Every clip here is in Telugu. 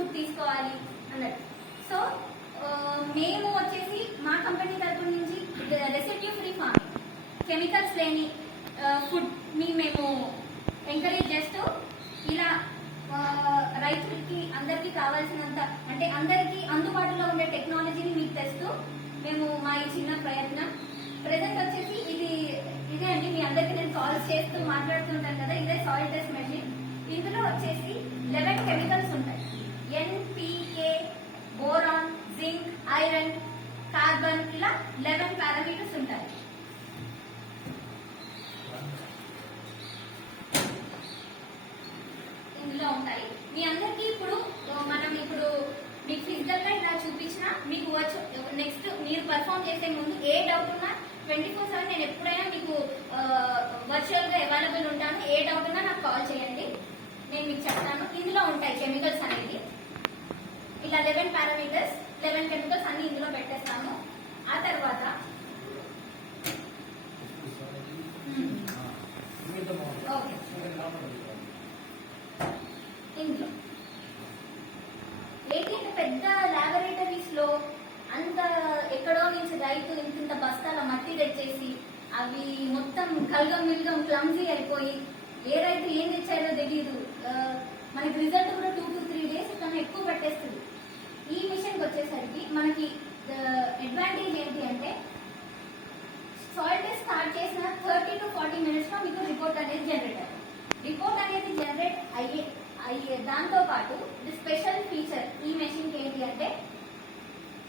ఫుడ్ తీసుకోవాలి అన్నట్టు. సో మేము వచ్చేసి మా కంపెనీ తరపు నుంచి రెసిడ్యూ ఫ్రీ ఫార్మింగ్, కెమికల్స్ లేని ఫుడ్ మేము ఎంకరేజ్ చేస్తూ ఇలా రైతులకి అందరికీ కావాల్సినంత అంటే అందరికీ అందుబాటులో ఉండే టెక్నాలజీని మీకు తెస్తూ మేము మా ఈ చిన్న ప్రయత్నం. ప్రెసెంట్ వచ్చేసి ఇదే అండి, మీ అందరికీ నేను కాల్స్ చేస్తూ మాట్లాడుతుంటాను కదా, ఇదే సాయిల్ టెస్ట్ మెషిన్. ఇందులో వచ్చేసి 11 కెమికల్స్ ఉంటాయి. NPK, boron, zinc, iron, carbon, ఇలా 11 పారామీటర్స్ ఉంటాయి. ఇందులో ఉంటాయి. మీ అందరికీ ఇప్పుడు మీకు ఫిజికల్ గా ఇలా చూపించిన మీకు నెక్స్ట్ మీరు పర్ఫామ్ చేసే ముందు ఏ డౌట్ ఉన్నా 24/7 నేను ఎప్పుడైనా మీకు వర్చువల్ గా అవైలబుల్ ఉంటాను. ఏ డౌట్ ఉన్నా నాకు కాల్ చేయండి, నేను మీకు చెప్తాను. ఇందులో ఉంటాయి కెమికల్స్ అనేది, ఇలా 11 పారామీటర్స్, 11 కెమికల్స్ అన్ని ఇందులో పెట్టేస్తాను. ఆ తర్వాత ఇందులో ఏంటి అంటే పెద్ద ల్యాబొరేటరీస్ లో అంత ఎక్కడో నుంచి రైతు ఇంత బస్తాల మట్టి తెచ్చేసి అవి మొత్తం కల్గం మిల్గం క్లమ్జీ అయిపోయి ఏ రైతు ఏం తెచ్చారో తెలియదు. మనకి రిజల్ట్ కూడా 2 to 3 days కన్నా ఎక్కువ పట్టేస్తుంది. ఈ మిషన్కి వచ్చేసరికి మనకి అడ్వాంటేజ్ ఏంటి అంటే సాయిల్ టెస్ట్ స్టార్ట్ చేసిన 30 to 40 minutes లో మీకు రిపోర్ట్ అనేది జనరేట్ అవుతుంది. రిపోర్ట్ అనేది జనరేట్ అయ్యే దాంతో పాటు స్పెషల్ ఫీచర్ ఈ మెషిన్ కి ఏంటి అంటే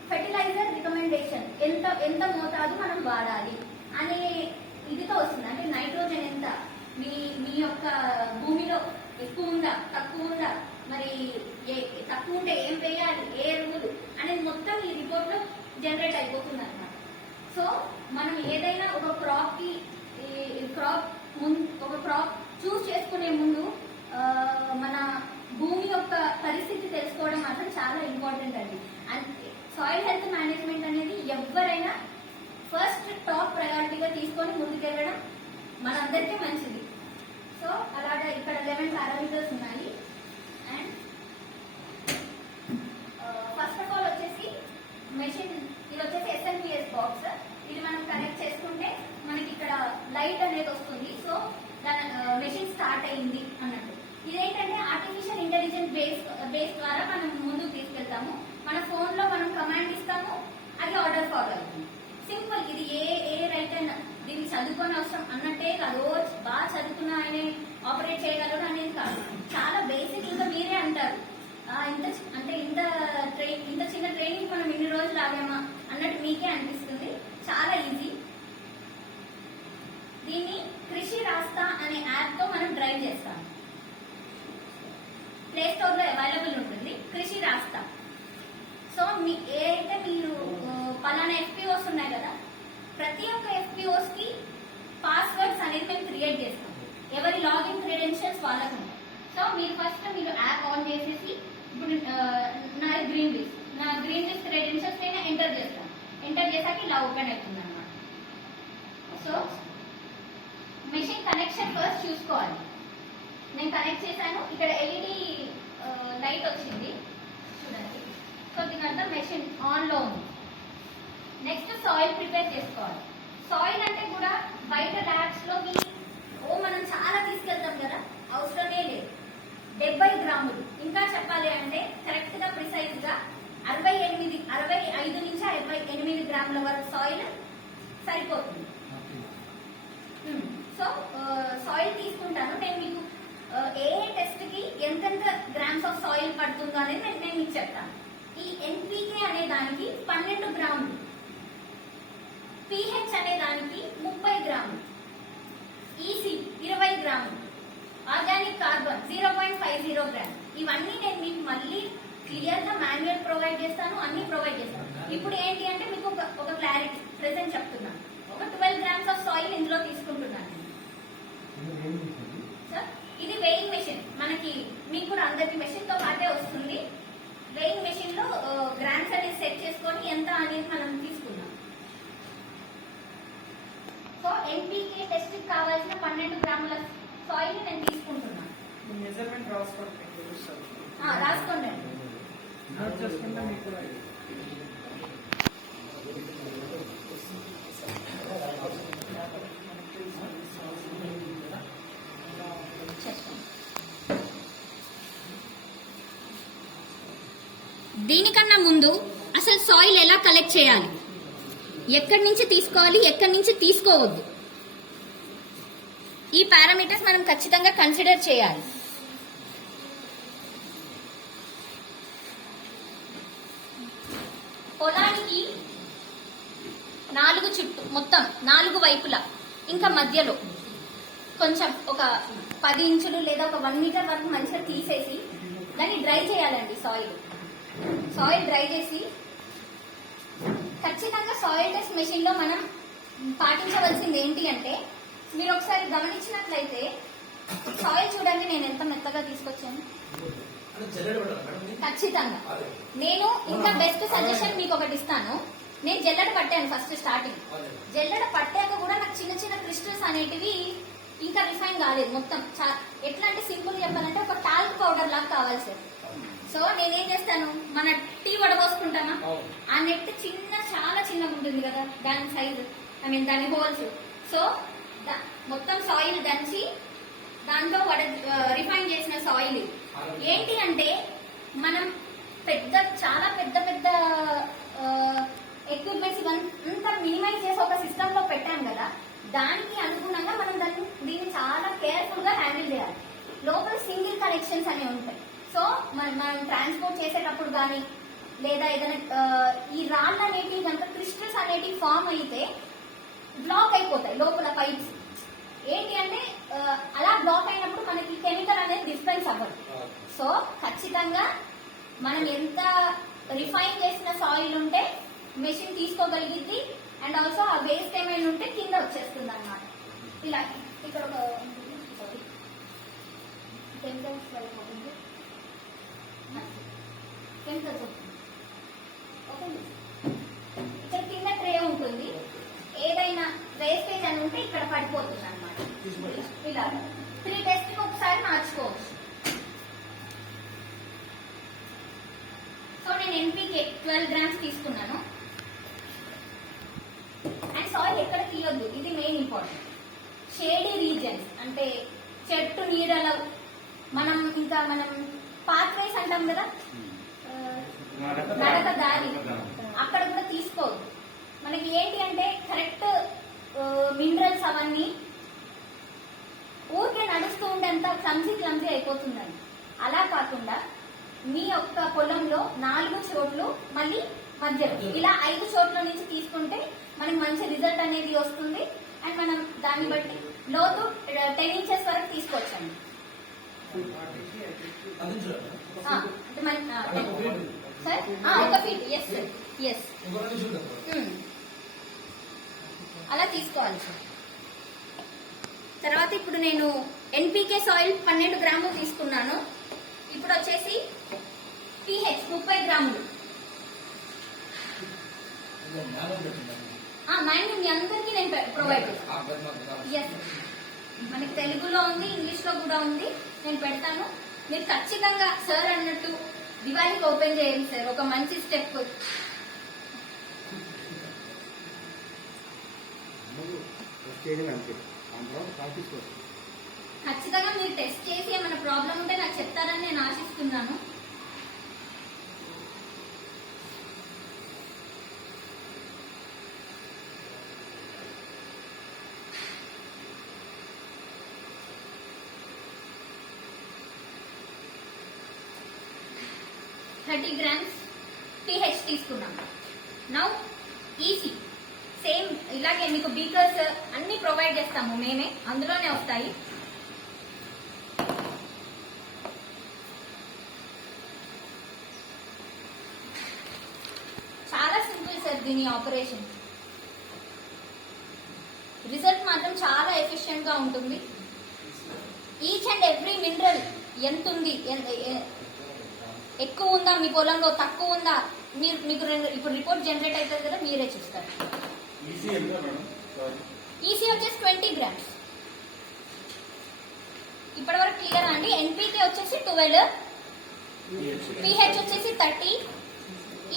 ఫెర్టిలైజర్ రికమెండేషన్, ఎంత మోతాదు మనం వాడాలి అనే ఇదితో వస్తుంది. అంటే నైట్రోజన్ ఎంత మీ యొక్క భూమిలో ఎక్కువ ఉందా తక్కువ ఉందా, మరి తక్కువ ఉంటే ఏం వేయాలి, ఏ ఎరువులు అనేది మొత్తం ఈ రిపోర్ట్ లో జనరేట్ అయిపోతుంది అన్నమాట. సో మనం ఏదైనా ఒక క్రాప్ చూస్ చేసుకునే ముందు మన భూమి యొక్క పరిస్థితి తెలుసుకోవడం మాత్రం చాలా ఇంపార్టెంట్ అండి. అండ్ సాయిల్ హెల్త్ మేనేజ్మెంట్ అనేది ఎవరైనా ఫస్ట్ టాప్ ప్రయారిటీగా తీసుకొని ముందుకెళ్ళడం మనందరికీ మంచిది. సో అలాగా ఇక్కడ 11 పారామీటర్స్ ఉన్నాయి. అండ్ ఫస్ట్ ఆఫ్ ఆల్ వచ్చేసి మెషిన్ ఇది వచ్చేసి SNPS బాక్స్. ఇది మనం కనెక్ట్ చేసుకుంటే మనకి ఇక్కడ లైట్ అనేది వస్తుంది. సో దాని మెషిన్ స్టార్ట్ అయింది అన్నట్టు. ఇదేంటంటే ఆర్టిఫిషియల్ ఇంటెలిజెన్స్ బేస్ ద్వారా మనం ముందుకు తీసుకెళ్తాము. మన ఫోన్ లో మనం కమాండ్ ఇస్తాము, అది ఆర్డర్ ఫాలో అవుతుంది. సింపుల్. ఇది ఏ రైట్ అయినా దీనికి చదువుకోని అవసరం అన్నట్టే కాదు, బాగా చదువుకున్న ఆయనే ఆపరేట్ చేయగలరు అనేది కాదు. చాలా బేసిక్. ఇంకా మీరే అంటారు ఇంత చిన్న ట్రైనింగ్ మనం ఇన్ని రోజులు ఆగామా అన్నట్టు మీకే అనిపిస్తుంది. చాలా ఈజీ. దీన్ని కృషి రాస్తా అనే యాప్ తో మనం డ్రైవ్ చేస్తాం. ప్లే స్టోర్ లో అవైలబుల్ ఉంటుంది కృషి రాస్తా. సో ఏదైతే మీరు పలానా FPOs ఉన్నాయి కదా, ప్రతి ఒక్క FPOs కి పాస్వర్డ్స్ అనేది మేము క్రియేట్ చేస్తాం. ఎవరి లాగిన్ క్రెడెన్షియల్స్ వాళ్ళకు ఉంటాయి. సో మీరు యాప్ ఆన్ చేసేసి ఇప్పుడు నా గ్రీన్ లిస్ట్ క్రెడెన్షియల్స్ నేను ఎంటర్ చేస్తాను. ఎంటర్ చేశాక ఇలా ఓపెన్ అవుతుంది అన్నమాట. సో మెషిన్ కనెక్షన్ ఫస్ట్ చూసుకోవాలి. నేను కనెక్ట్ చేశాను. ఇక్కడ LED లైట్ వచ్చింది చూడండి. సో దీని అర్థం మెషిన్ ఆన్ లో ఉంది. నెక్స్ట్ సాయిల్ ప్రిపేర్ చేసుకోవాలి. సాయిల్ అంటే కూడా బయట ల్యాబ్స్ లో మనం చాలా తీసుకెళ్తాం కదా, అవసరమే లేదు. 70 గ్రాములు. ఇంకా చెప్పాలి అంటే కరెక్ట్ గా ప్రిసైజ్ గా 65 నుంచి 68 గ్రాముల వరకు సాయిల్ సరిపోతుంది. సో సాయిల్ తీసుకుంటాను నేను. మీకు ఏ టెస్ట్ కి ఎంతెంత గ్రామ్స్ ఆఫ్ సాయిల్ పడుతుందో అనేది నేను మీకు చెప్తాను. ఈ NPK అనే దానికి 12 గ్రాములు, pH అనే దానికి 30 గ్రాములు, EC 20 గ్రాములు, ఆర్గానిక్ కార్బన్ 0.50 గ్రామ్. ఇవన్నీ నేను మీకు మళ్ళీ క్లియర్ గా మాన్యువల్ ప్రొవైడ్ చేస్తాను, అన్ని ప్రొవైడ్ చేస్తాను. ఇప్పుడు ఏంటి అంటే మీకు ఒక క్లారిటీ ప్రెసెంట్ చెప్తున్నాను. ఒక 12 గ్రామ్స్ ఆఫ్ సాయిల్ ఇందులో తీసుకుంటున్నాను సార్. ఇది వెయింగ్ మెషిన్. మీకు కూడా అందరికి మెషిన్ తో పాటే వస్తుంది. వెయింగ్ మెషిన్ లో గ్రామ్స్ అనేది సెట్ చేసుకొని ఎంత అనేది మనం తీసుకున్నాం. సో NPK టెస్ట్ కి కావాల్సిన 12 గ్రాముల సాయిల్ నేను తీసుకుంటున్నాను. మెజర్మెంట్ రాసుకోండి. రాసుకోండి. నోట్ చేసుకుంటే మీకు దీనికన్నా ముందు అసలు సాయిల్ ఎలా కలెక్ట్ చేయాలి, ఎక్కడి నుంచి తీసుకోవాలి, ఎక్కడి నుంచి తీసుకోవద్దు, ఈ పారామీటర్స్ మనం ఖచ్చితంగా కన్సిడర్ చేయాలి. పొలానికి 4 చుట్టూ మొత్తం 4 వైపులా ఇంకా మధ్యలో కొంచెం ఒక 10 ఇంచులు లేదా ఒక 1 మీటర్ వరకు మంచిగా తీసేసి దాన్ని డ్రై చేయాలండి. సాయిల్ డ్రై చేసి ఖచ్చితంగా సాయిల్ టెస్ట్ మెషిన్ లో మనం పాటించవలసింది ఏంటి అంటే, మీరు ఒకసారి గమనించినట్లయితే సాయిల్ చూడండి, నేను ఎంత మెత్తగా తీసుకొచ్చాను. ఖచ్చితంగా నేను ఇంకా బెస్ట్ సజెషన్ మీకు ఒకటి ఇస్తాను. నేను జల్లెడ పట్టాను ఫస్ట్ స్టార్టింగ్. జల్లెడ పట్టాక కూడా నాకు చిన్న చిన్న క్రిస్టల్స్ అనేటివి ఇంకా రిఫైన్ కాలేదు మొత్తం. ఎట్లా అంటే సింపుల్ చెప్పాలంటే ఒక టాల్క్ పౌడర్ లాగా కావాలి సార్. సో నేనేం చేస్తాను, మన టీ వడబోసుకుంటామా, ఆ నెట్ చాలా చిన్నగా ఉంటుంది కదా దాని సైజు, దాని హోల్స్. సో మొత్తం సాయిల్ దంచి దాంట్లో రిఫైన్ చేసిన సాయిల్ ఏంటి అంటే, మనం చాలా పెద్ద ఎక్విప్మెంట్స్ ఇవంతా మినిమైజ్ చేసి ఒక సిస్టమ్ లో పెట్టాం కదా, దానికి అనుగుణంగా మనం దీన్ని చాలా కేర్ఫుల్ గా హ్యాండిల్ చేయాలి. లోపల సింగిల్ కనెక్షన్స్ అనేవి ఉంటాయి. సో మనం ట్రాన్స్పోర్ట్ చేసేటప్పుడు కానీ లేదా ఏదైనా ఈ రాళ్ళు అనేటివి కనుక క్రిస్టల్స్ అనేటివి ఫామ్ అయితే బ్లాక్ అయిపోతాయి లోపల పైప్స్. ఏంటి అంటే అలా బ్లాక్ అయినప్పుడు మనకి కెమికల్ అనేది డిస్పెన్స్ అవ్వదు. సో ఖచ్చితంగా మనం ఎంత రిఫైన్ చేసిన సాయిల్ ఉంటే మెషిన్ తీసుకోగలిగిద్ది, అండ్ ఆల్సో ఆ వేస్ట్ ఏమైనా ఉంటే కింద వచ్చేస్తుంది అన్నమాట. ఇలా ఇక్కడ ఒక ఇక్కడ కింద ట్రే ఉంటుంది, ఏదైనా వేస్టేజ్ అని ఉంటే ఇక్కడ పడిపోతుంది అనమాట. ఇలా 3 టెస్ట్ ఒకసారి మార్చుకోవచ్చు. సో నేను NPK 12 grams తీసుకున్నాను. అండ్ సాయిల్ ఎక్కడ తీయొద్దు, ఇది మెయిన్ ఇంపార్టెంట్. షేడీ రీజన్స్ అంటే చెట్టు నీడల, మనం పాత్వేస్ అంటాం కదా, నడక దారి, అక్కడ కూడా తీసుకోవద్దు. మనకి ఏంటి అంటే కరెక్ట్ మినరల్స్ అవన్నీ ఊరికే నడుస్తూ ఉంటే అంత క్లమ్జీ అయిపోతుందండి. అలా కాకుండా మీ యొక్క పొలంలో 4 చోట్లు మళ్ళీ మధ్యలో ఇలా 5 చోట్ల నుంచి తీసుకుంటే మనకి మంచి రిజల్ట్ అనేది వస్తుంది. అండ్ మనం దాన్ని బట్టి లోతు 10 inches వరకు తీసుకోవచ్చండి. సార్ 1 feet, ఎస్ అలా తీసుకోవాలి సార్. తర్వాత ఇప్పుడు నేను NPK సాయిల్ 12 grams తీసుకున్నాను. ఇప్పుడు వచ్చేసి pH 30 grams. మ్యాన్యూ మీ అందరికీ నేను ప్రొవైడ్ చేస్తాను. మనకి తెలుగులో ఉంది, ఇంగ్లీష్ లో కూడా ఉంది, నేను పెడతాను. మీరు ఖచ్చితంగా సార్ అన్నట్టు దివాళీకి ఓపెన్ చేయండి సార్, ఒక మంచి స్టెప్. ఖచ్చితంగా మీరు టెస్ట్ చేసి ఏమైనా ప్రాబ్లం ఉంటే నాకు చెప్తారని నేను ఆశిస్తున్నాను. $30 grams pH తీసుకున్నాం. నౌ EC సేమ్ ఇలాగే మీకు బీకర్స్ అన్ని ప్రొవైడ్ చేస్తాము మేమే, అందులోనే వస్తాయి. చాలా సింపుల్ సార్ దీని ఆపరేషన్. రిజల్ట్ మాత్రం చాలా ఎఫిషియెంట్ గా ఉంటుంది. ఈచ్ అండ్ ఎవ్రీ మినరల్ ఎంత ఉంది, ఎక్కువ ఉందా మీ పొలంలో, తక్కువ ఉందా, మీకు ఇప్పుడు రిపోర్ట్ జనరేట్ అవుతుంది కదా, మీరే చూస్తారు. ఈసీ వచ్చేసి 20 grams. ఇప్పటి వరకు క్లియర్ అండి. NPK వచ్చేసి 12, pH వచ్చేసి 30,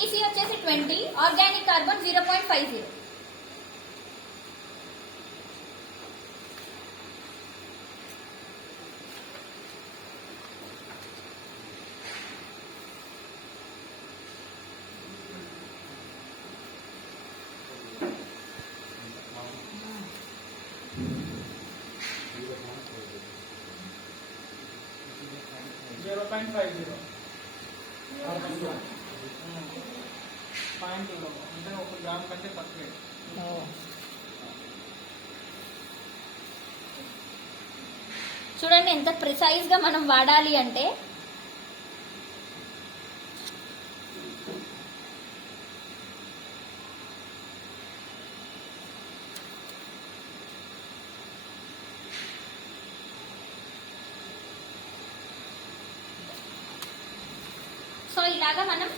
EC వచ్చేసి 20, ఆర్గానిక్ కార్బన్ 0.50. అంటే 1 గ్రామ్ కంటే తక్కువే. చూడండి ఎంత ప్రిసైజ్ గా మనం వాడాలి అంటే. సో ఇలాగా మనం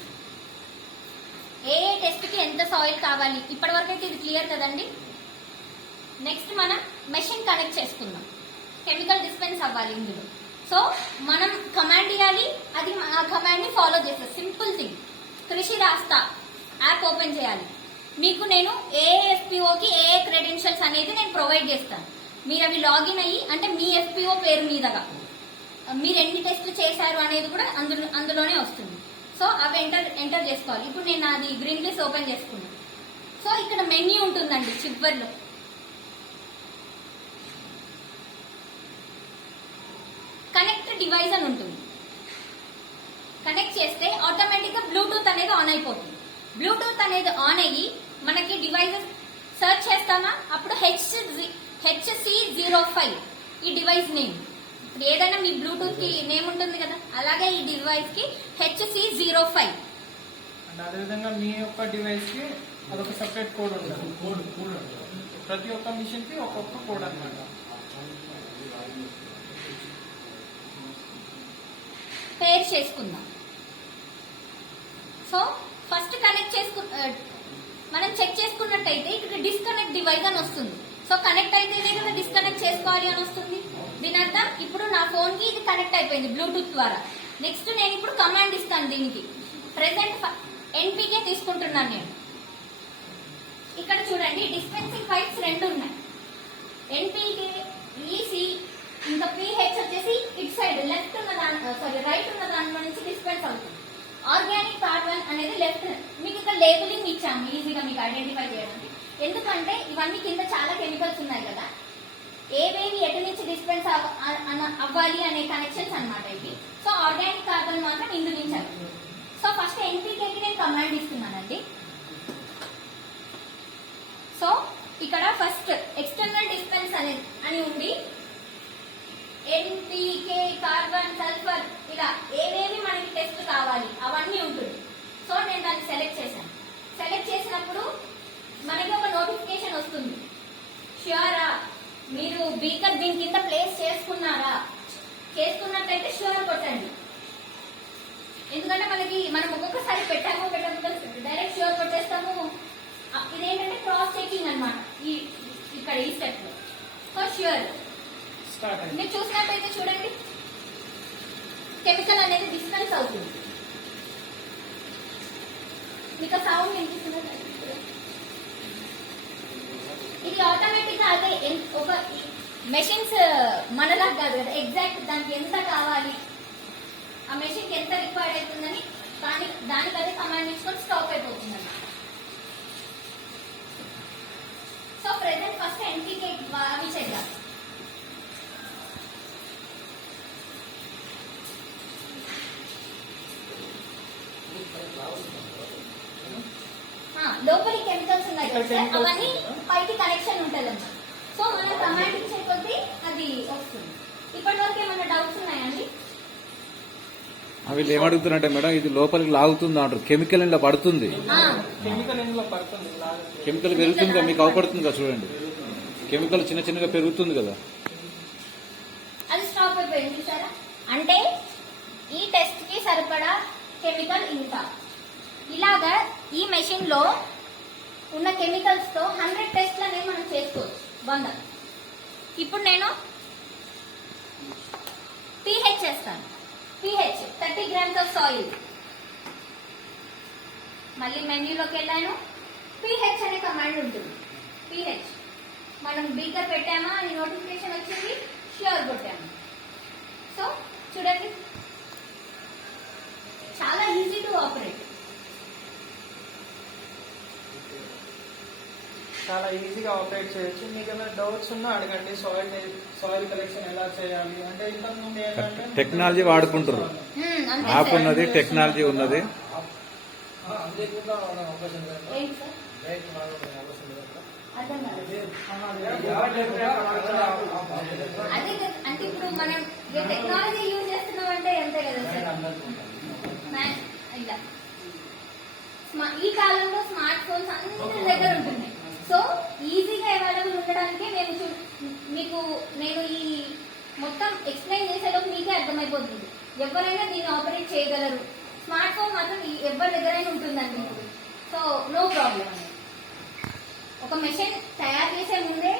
ఏ టెస్ట్ కి ఎంత సాయిల్ కావాలి ఇప్పటివరకు అయితే ఇది క్లియర్ కదండి. నెక్స్ట్ మనం మెషిన్ కనెక్ట్ చేసుకుందాం. కెమికల్ డిస్పెన్స్ అవ్వాలి ఇందులో. సో మనం కమాండ్ ఇవ్వాలి, అది ఆ కమాండ్ ని ఫాలో చేస్తుంది. Simple thing. కృషి రాస్తా యాప్ ఓపెన్ చేయాలి. మీకు నేను ఏ ఎఫ్పిఓకి ఏ క్రెడెన్షియల్స్ అనేది నేను ప్రొవైడ్ చేస్తాను. మీరు అవి లాగిన్ అయ్యి అంటే మీ ఎఫ్పిఓ పేరు మీదగా మీరు ఎన్ని టెస్టులు చేశారు అనేది కూడా అందులోనే వస్తుంది. సో అవి ఎంటర్ చేసుకోవాలి. ఇప్పుడు నేను అది గ్రీన్ లిస్ట్ ఓపెన్ చేసుకున్నాను. సో ఇక్కడ మెన్యూ ఉంటుందండి చివర్లో. కనెక్ట్ డివైస్ అని ఉంటుంది. కనెక్ట్ చేస్తే ఆటోమేటిక్ గా బ్లూటూత్ అనేది ఆన్ అయిపోతుంది. బ్లూటూత్ అనేది ఆన్ అయ్యి మనకి డివైసెస్ సర్చ్ చేస్తామా, అప్పుడు HC05 ఈ డివైస్ నేమ్. ఇప్పుడు ఏదైనా మీ బ్లూటూత్ కి నేమ్ ఉంటుంది కదా, అలాగే ఈ డివైస్ కి HC05. అండ్ అదేవిధంగా మీ యొక్క డివైస్ కి అదొక సెపరేట్ కోడ్ ఉంటుంది. ప్రతి ఒక్క మిషన్ కి ఒక్కొక్క కోడ్ అన్నమాట. పేర్ చేసుకుందాం. సో ఫస్ట్ కనెక్ట్ మనం చెక్ చేసుకున్నట్టయితే ఇక్కడ డిస్కనెక్ట్ డివైస్ అని వస్తుంది. సో కనెక్ట్ అయితేనే కదా డిస్కనెక్ట్ చేసుకోవాలి అని వస్తుంది. దీని అర్థం ఇప్పుడు నా ఫోన్ కి ఇది కనెక్ట్ అయిపోయింది బ్లూటూత్ ద్వారా. నెక్స్ట్ నేను ఇప్పుడు కమాండ్ ఇస్తాను దీనికి. ప్రెసెంట్ ఎన్పీకే తీసుకుంటున్నాను నేను. ఇక్కడ చూడండి డిస్పెన్సింగ్ ఫైల్స్ 2 ఉన్నాయి. ఎన్పీకే, ఈసీ, ఇంకా పీహెచ్ వచ్చేసి ఇటు సైడ్ లెఫ్ట్ ఉన్న రైట్ ఉన్న దాంట్లో నుంచి డిస్పెన్స్ అవుతుంది. ఆర్గానిక్ కార్బన్ అనేది లెఫ్ట్. మీకు ఇక్కడ లేబులింగ్ ఇచ్చాము ఈజీగా మీకు ఐడెంటిఫై చేయడానికి. ఎందుకంటే ఇవన్నీ కింద చాలా కెమికల్స్ ఉన్నాయి కదా, ఏవేవి ఎటు నుంచి డిస్పెన్స్ అవ్వాలి అనే కనెక్షన్స్ అన్నమాట ఇవి. సో ఆర్గానిక్ కార్బన్ మాత్రం ఇందు నుంచి అవుతుంది. సో ఫస్ట్ ఎన్పీకేకి నేను కమాండ్ ఇస్తున్నానండి. సో ఇక్కడ ఫస్ట్ ఎక్స్టర్నల్ డిస్పెన్స్ అని ఉంది. ఎన్పీకే, కార్బన్, సల్ఫర్ ఇలా ఏవేవి మనకి టెస్ట్ కావాలి అవన్నీ ఉంటుంది. సో నేను దాన్ని సెలెక్ట్ చేశాను. సెలెక్ట్ చేసినప్పుడు మనకి ఒక నోటిఫికేషన్ వస్తుంది. ష్యూరా మీరు బీకర్ దీని కింద ప్లేస్ చేసుకున్నారా? చేసుకున్నట్లయితే ష్యూర్ కొట్టండి. ఎందుకంటే మనం ఒక్కొక్కసారి పెట్టకపోతే డైరెక్ట్ ష్యూర్ కొట్టేస్తాము. ఇదేంటంటే క్రాస్ చెకింగ్ అన్నమాట ఇక్కడ ఈ స్టెప్ లో. సో ష్యూర్ మీరు చూసినట్టయితే చూడండి కెమికల్ అనేది డిస్పెన్స్ అవుతుంది. మీకు సౌండ్ వినిపిస్తుందా? ఇది ఆటోమేటిక్ గా అదే ఒక మెషిన్స్ మనలా కాదు కదా, ఎగ్జాక్ట్ దానికి ఎంత కావాలి, ఆ మెషిన్ కి ఎంత రిక్వైర్డ్ అవుతుందని దానికి అదే కమాండ్ ఇచ్చుకొని స్టాప్ అయిపోతుంది అన్నమాట. సో ప్రెసెంట్ ఫస్ట్ ఎన్పీకే అవి చేద్దాం. లోపలి కెమికల్స్ ఉన్నాయి కదా, అవన్నీ పైకి కనెక్షన్ ఉంటుంది అన్నమాట. సో మనం కమాండ్ ఇచ్చే కొద్దీ అది వస్తుంది. ఇప్పటి వరకు ఏమైనా డౌట్స్ ఉన్నాయండి? అవి ఏమడుగుతున్నట్టే మేడం, ఇది లోపలికి లాగుతుంది అంటారు. కెమికల్ ఇంట్లో పడుతుంది, కెమికల్ పెరుగుతుంది కదా, మీకు అవపడుతుంది కదా చూడండి. కెమికల్ చిన్న చిన్నగా పెరుగుతుంది కదా, అది స్టాప్ అయిపోయింది చూసారా. అంటే ఈ టెస్ట్ కి సరిపడా కెమికల్ ఇంత. ఇలాగా ఈ మెషిన్ లో ఉన్న కెమికల్స్ తో 100 టెస్ట్లు అనేవి మనం చేసుకోవచ్చు. 100. ఇప్పుడు నేను pH చేస్తాను. pH 30 grams of soil. మళ్ళీ మెన్యూలోకి వెళ్ళాను. పిహెచ్ అనే కమాండ్ ఉంటుంది. పిహెచ్ మనం బీకర్ పెట్టామా అని నోటిఫికేషన్ వచ్చింది, ష్యూర్ కొట్టాము. సో చూడండి, చాలా ఈజీ టు ఆపరేట్. చాలా ఈజీగా ఆపరేట్ చేయొచ్చు. మీకు ఏమైనా డౌట్స్ ఉన్నా అడగండి. సాయిల్ కలెక్షన్ ఎలా చేయాలి అంటే ఇంతకు ముందు ఏంటంటే టెక్నాలజీ వాడుకుంటారు. అంతే యాప్ సార్. ఉన్నది, టెక్నాలజీ ఉన్నది. ఏంటి సార్? అర్థం కాలేదు. అదే కదా, అంటే ఇప్పుడు మనం టెక్నాలజీ యూజ్ చేస్తున్నాం అంటే అంతే కదా సార్. ఇలా ఈ కాలంలో స్మార్ట్ ఫోన్స్ అందరి దగ్గర ఉంటున్నాయి. సో ఈజీగా అవైలబుల్ ఉండడానికే మీకు నేను ఈ మొత్తం ఎక్స్ప్లెయిన్ చేసేలోపు మీకే అర్థమైపోతుంది. ఎవరైనా దీన్ని ఆపరేట్ చేయగలరు. స్మార్ట్ ఫోన్ మాత్రం ఎవరి దగ్గరైనా ఉంటుందండి. సో నో ప్రాబ్లం అనేది. ఒక మెషిన్ తయారు చేసే ముందే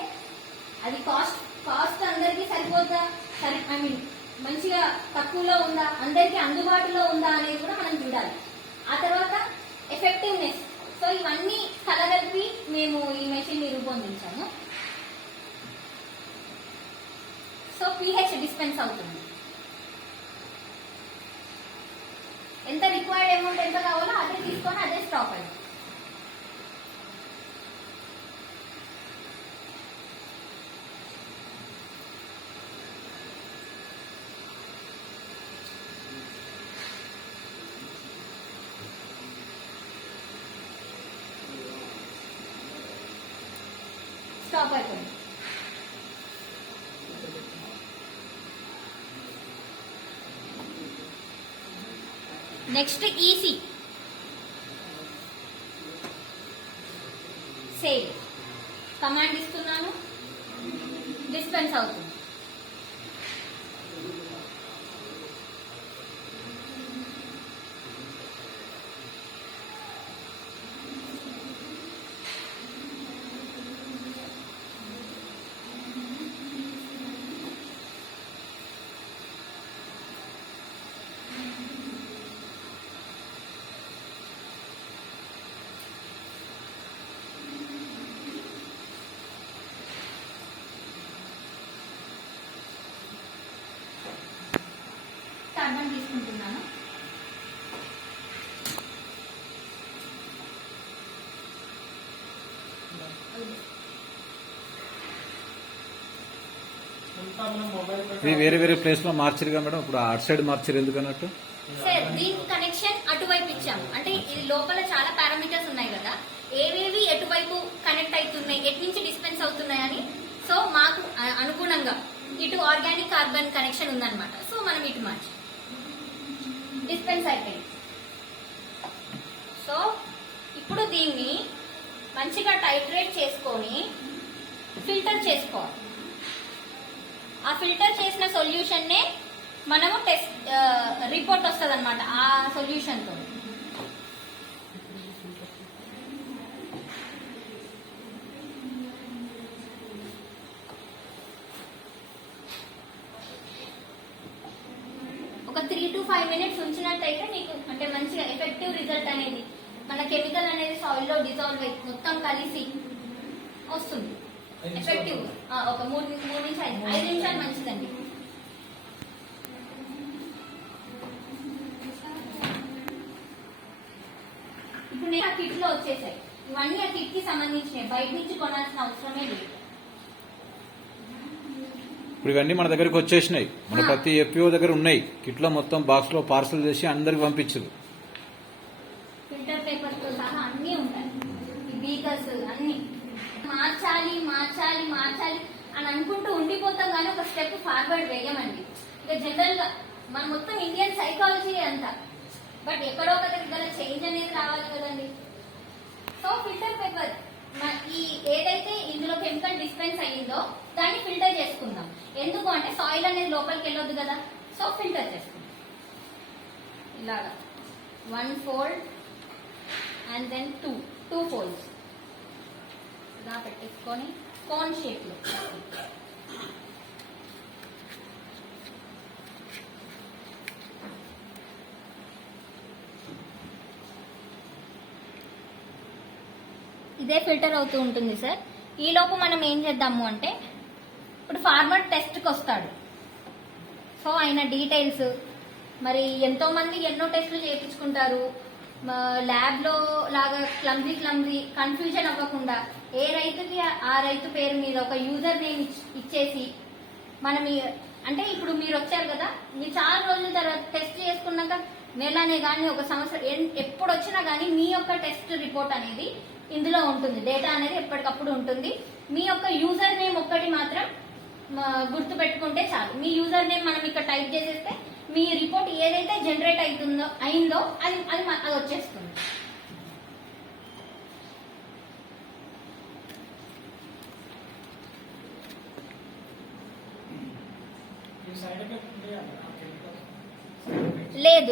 అది కాస్ట్ అందరికీ సరిపోద్దా, ఐ మీన్ మంచిగా తక్కువలో ఉందా, అందరికీ అందుబాటులో ఉందా అనేది కూడా మనం చూడాలి. ఆ తర్వాత ఎఫెక్టివ్నెస్. సో ఇవన్నీ కలగలిపి మేము ఈ మెషిన్ ని రూపొందించాము. సో పిహెచ్ డిస్పెన్స్ అవుతుంది. ఎంత రిక్వైర్డ్ అమౌంట్ ఎంత కావాలో అదే తీసుకొని అదే స్టాప్ అయ్యింది. స్టాప్ అయిపోయింది. నెక్స్ట్ ఈసీ సేవ్ కమాండ్ ఇస్తున్నాను, డిస్పెన్స్ అవుతుంది. కార్బన్ తీసుకుంటున్నాను. ఇది వేరే వేరే ప్లేస్ లో మార్చారు కదా మేడం. ఇప్పుడు అటు సైడ్ మార్చారు ఎందుకు అన్నట్టు? సార్ దీని కనెక్షన్ అటువైపు ఇచ్చాము. అంటే ఇది లోపల చాలా పారామీటర్స్ ఉన్నాయి కదా, ఏవేవి ఎటువైపు కనెక్ట్ అవుతున్నాయి, ఎటు నుంచి డిస్పెన్స్ అవుతున్నాయని. సో మాకు అనుగుణంగా ఇటు ఆర్గానిక్ కార్బన్ కనెక్షన్ ఉందన్నమాట. సో మనం ఇటు మార్చి డిస్పెన్స్ అయిపోయింది. సో ఇప్పుడు దీన్ని మంచిగా టైట్రేట్ చేసుకొని ఫిల్టర్ చేసుకోవాలి. ఆ ఫిల్టర్ చేసిన సొల్యూషన్ నే మనము టెస్ట్ రిపోర్ట్ వస్తుంది అనమాట. ఆ సొల్యూషన్ తో ఒక 3 to 5 minutes ఉంచినట్టయితే మీకు అంటే మంచిగా ఎఫెక్టివ్ రిజల్ట్ అనేది మన కెమికల్ అనేది సాయిల్ లో డిజాల్వ్ అయి మొత్తం కలిసి వస్తుంది. ఎఫెక్టివ్ ఒక 3 నుంచి 5 నిమిషాలు మంచిదండి. ఇప్పుడు నేను ఆ కిట్ లో వచ్చేసాయి. ఇవన్నీ ఆ కిట్ కి సంబంధించినవి, బయట నుంచి కొనాల్సిన అవసరమే లేదు. ఇప్పుడు ఇవన్నీ మన దగ్గరికి వచ్చేసినాయి. మన ప్రతి ఎఫ్పిఓ దగ్గర ఉన్నాయి. కిట్లో మొత్తం బాక్స్ లో పార్సల్ చేసి అందరికి పంపించదు. ఫిల్టర్ పేపర్ తో సహా అన్ని ఉంటాయి. ఈ బీకర్స్ అన్ని మార్చాలి మార్చాలి మార్చాలి అని అనుకుంటూ ఉండిపోతాం, కానీ ఒక స్టెప్ ఫార్వర్డ్ వేయమండి. ఇక జనరల్ గా మన మొత్తం ఇండియన్ సైకాలజీ అంతా, బట్ ఎక్కడో ఒక దగ్గర చేంజ్ అనేది రావాలి కదండి. సో ఫిల్టర్ పేపర్ ఈ ఏదైతే ఇందులో కెమికల్ డిస్పెన్స్ అయ్యిందో దాన్ని ఫిల్టర్ చేసుకుందాం. ఎందుకు అంటే సాయిల్ అనేది లోపలికి వెళ్ళొద్దు కదా. సో ఫిల్టర్ చేసుకుందాం. ఇలాగా 1 fold అండ్ దెన్ 2 folds ఇలా పెట్టేసుకొని కోన్ షేప్ లో ఇదే ఫిల్టర్ అవుతూ ఉంటుంది సార్. ఈలోపు మనం ఏం చేద్దాము అంటే, ఇప్పుడు ఫార్మర్ టెస్ట్కి వస్తాడు. సో ఆయన డీటెయిల్స్, మరి ఎంతో మంది ఎన్నో టెస్టులు చేయించుకుంటారు. ల్యాబ్లో లాగా క్లమ్జీ కన్ఫ్యూజన్ అవ్వకుండా ఏ రైతుకి ఆ రైతు పేరు మీద ఒక యూజర్ నేమ్ ఇచ్చేసి మనం అంటే ఇప్పుడు మీరు వచ్చారు కదా, మీరు చాలా రోజుల తర్వాత టెస్ట్ చేసుకున్నాక నెలనే కానీ ఒక సంవత్సరం ఎప్పుడు వచ్చినా కానీ మీ యొక్క టెస్ట్ రిపోర్ట్ అనేది ఇందులో ఉంటుంది. డేటా అనేది ఎప్పటికప్పుడు ఉంటుంది. మీ యొక్క యూజర్ నేమ్ ఒక్కటి మాత్రం గుర్తు పెట్టుకుంటే చాలు. మీ యూజర్ నేమ్ మనం ఇక్కడ టైప్ చేసేస్తే మీ రిపోర్ట్ ఏదైతే జనరేట్ అయిందో అది వచ్చేస్తుంది.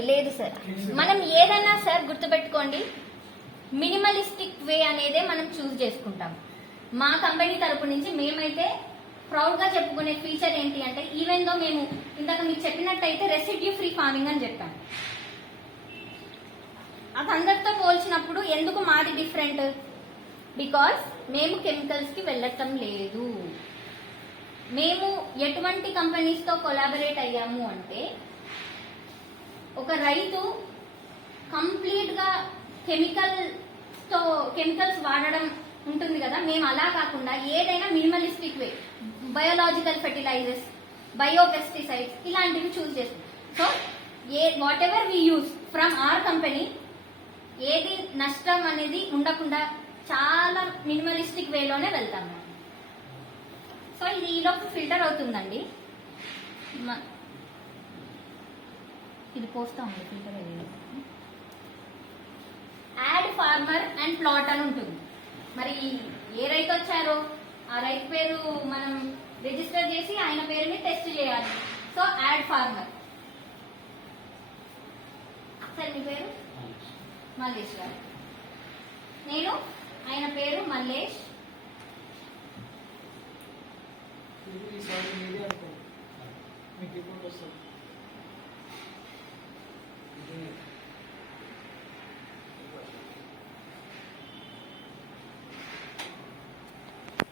లేదు సార్, మనం ఏదైనా సార్ గుర్తుపెట్టుకోండి, మినిమలిస్టిక్ వే అనేదే మనం చూస్ చేసుకుంటాం. మా కంపెనీ తరపు నుంచి మేమైతే ప్రౌడ్ గా చెప్పుకునే ఫీచర్ ఏంటి అంటే, ఈవెన్ దో మేము ఇందాక మీకు చెప్పినట్టయితే రెసిడ్యూ ఫ్రీ ఫార్మింగ్ అని చెప్పాను. అది అందరితో పోల్చినప్పుడు ఎందుకు మాది డిఫరెంట్? బికాస్ మేము కెమికల్స్ కి వెళ్ళటం లేదు. మేము ఎటువంటి కంపెనీస్ తో కొలాబరేట్ అయ్యాము అంటే, ఒక రైతు కంప్లీట్ గా కెమికల్స్ వాడడం ఉంటుంది కదా, మేము అలా కాకుండా ఏదైనా minimalistic way, biological fertilisers, biopesticides ఇలాంటివి చూస్ చేస్తాం. So whatever we use from our company, ఏది నష్టం అనేది ఉండకుండా చాలా మినిమలిస్టిక్ వేలోనే వెళ్తాము. సో ఇది ఈలోపు ఫిల్టర్ అవుతుందండి. ఇది పోస్తామండి ఫిల్టర్ అయ్యేది. యాడ్ ఫార్మర్ అండ్ ప్లాట్ అని ఉంటుంది. మరి ఏ రైతు వచ్చారో ఆ రైతు పేరు మనం రిజిస్టర్ చేసి ఆయన పేరుని టెస్ట్ చేయాలి. So add farmer. సార్ మీ పేరు? మల్లేష్ గారు. నేను ఆయన పేరు మల్లేష్.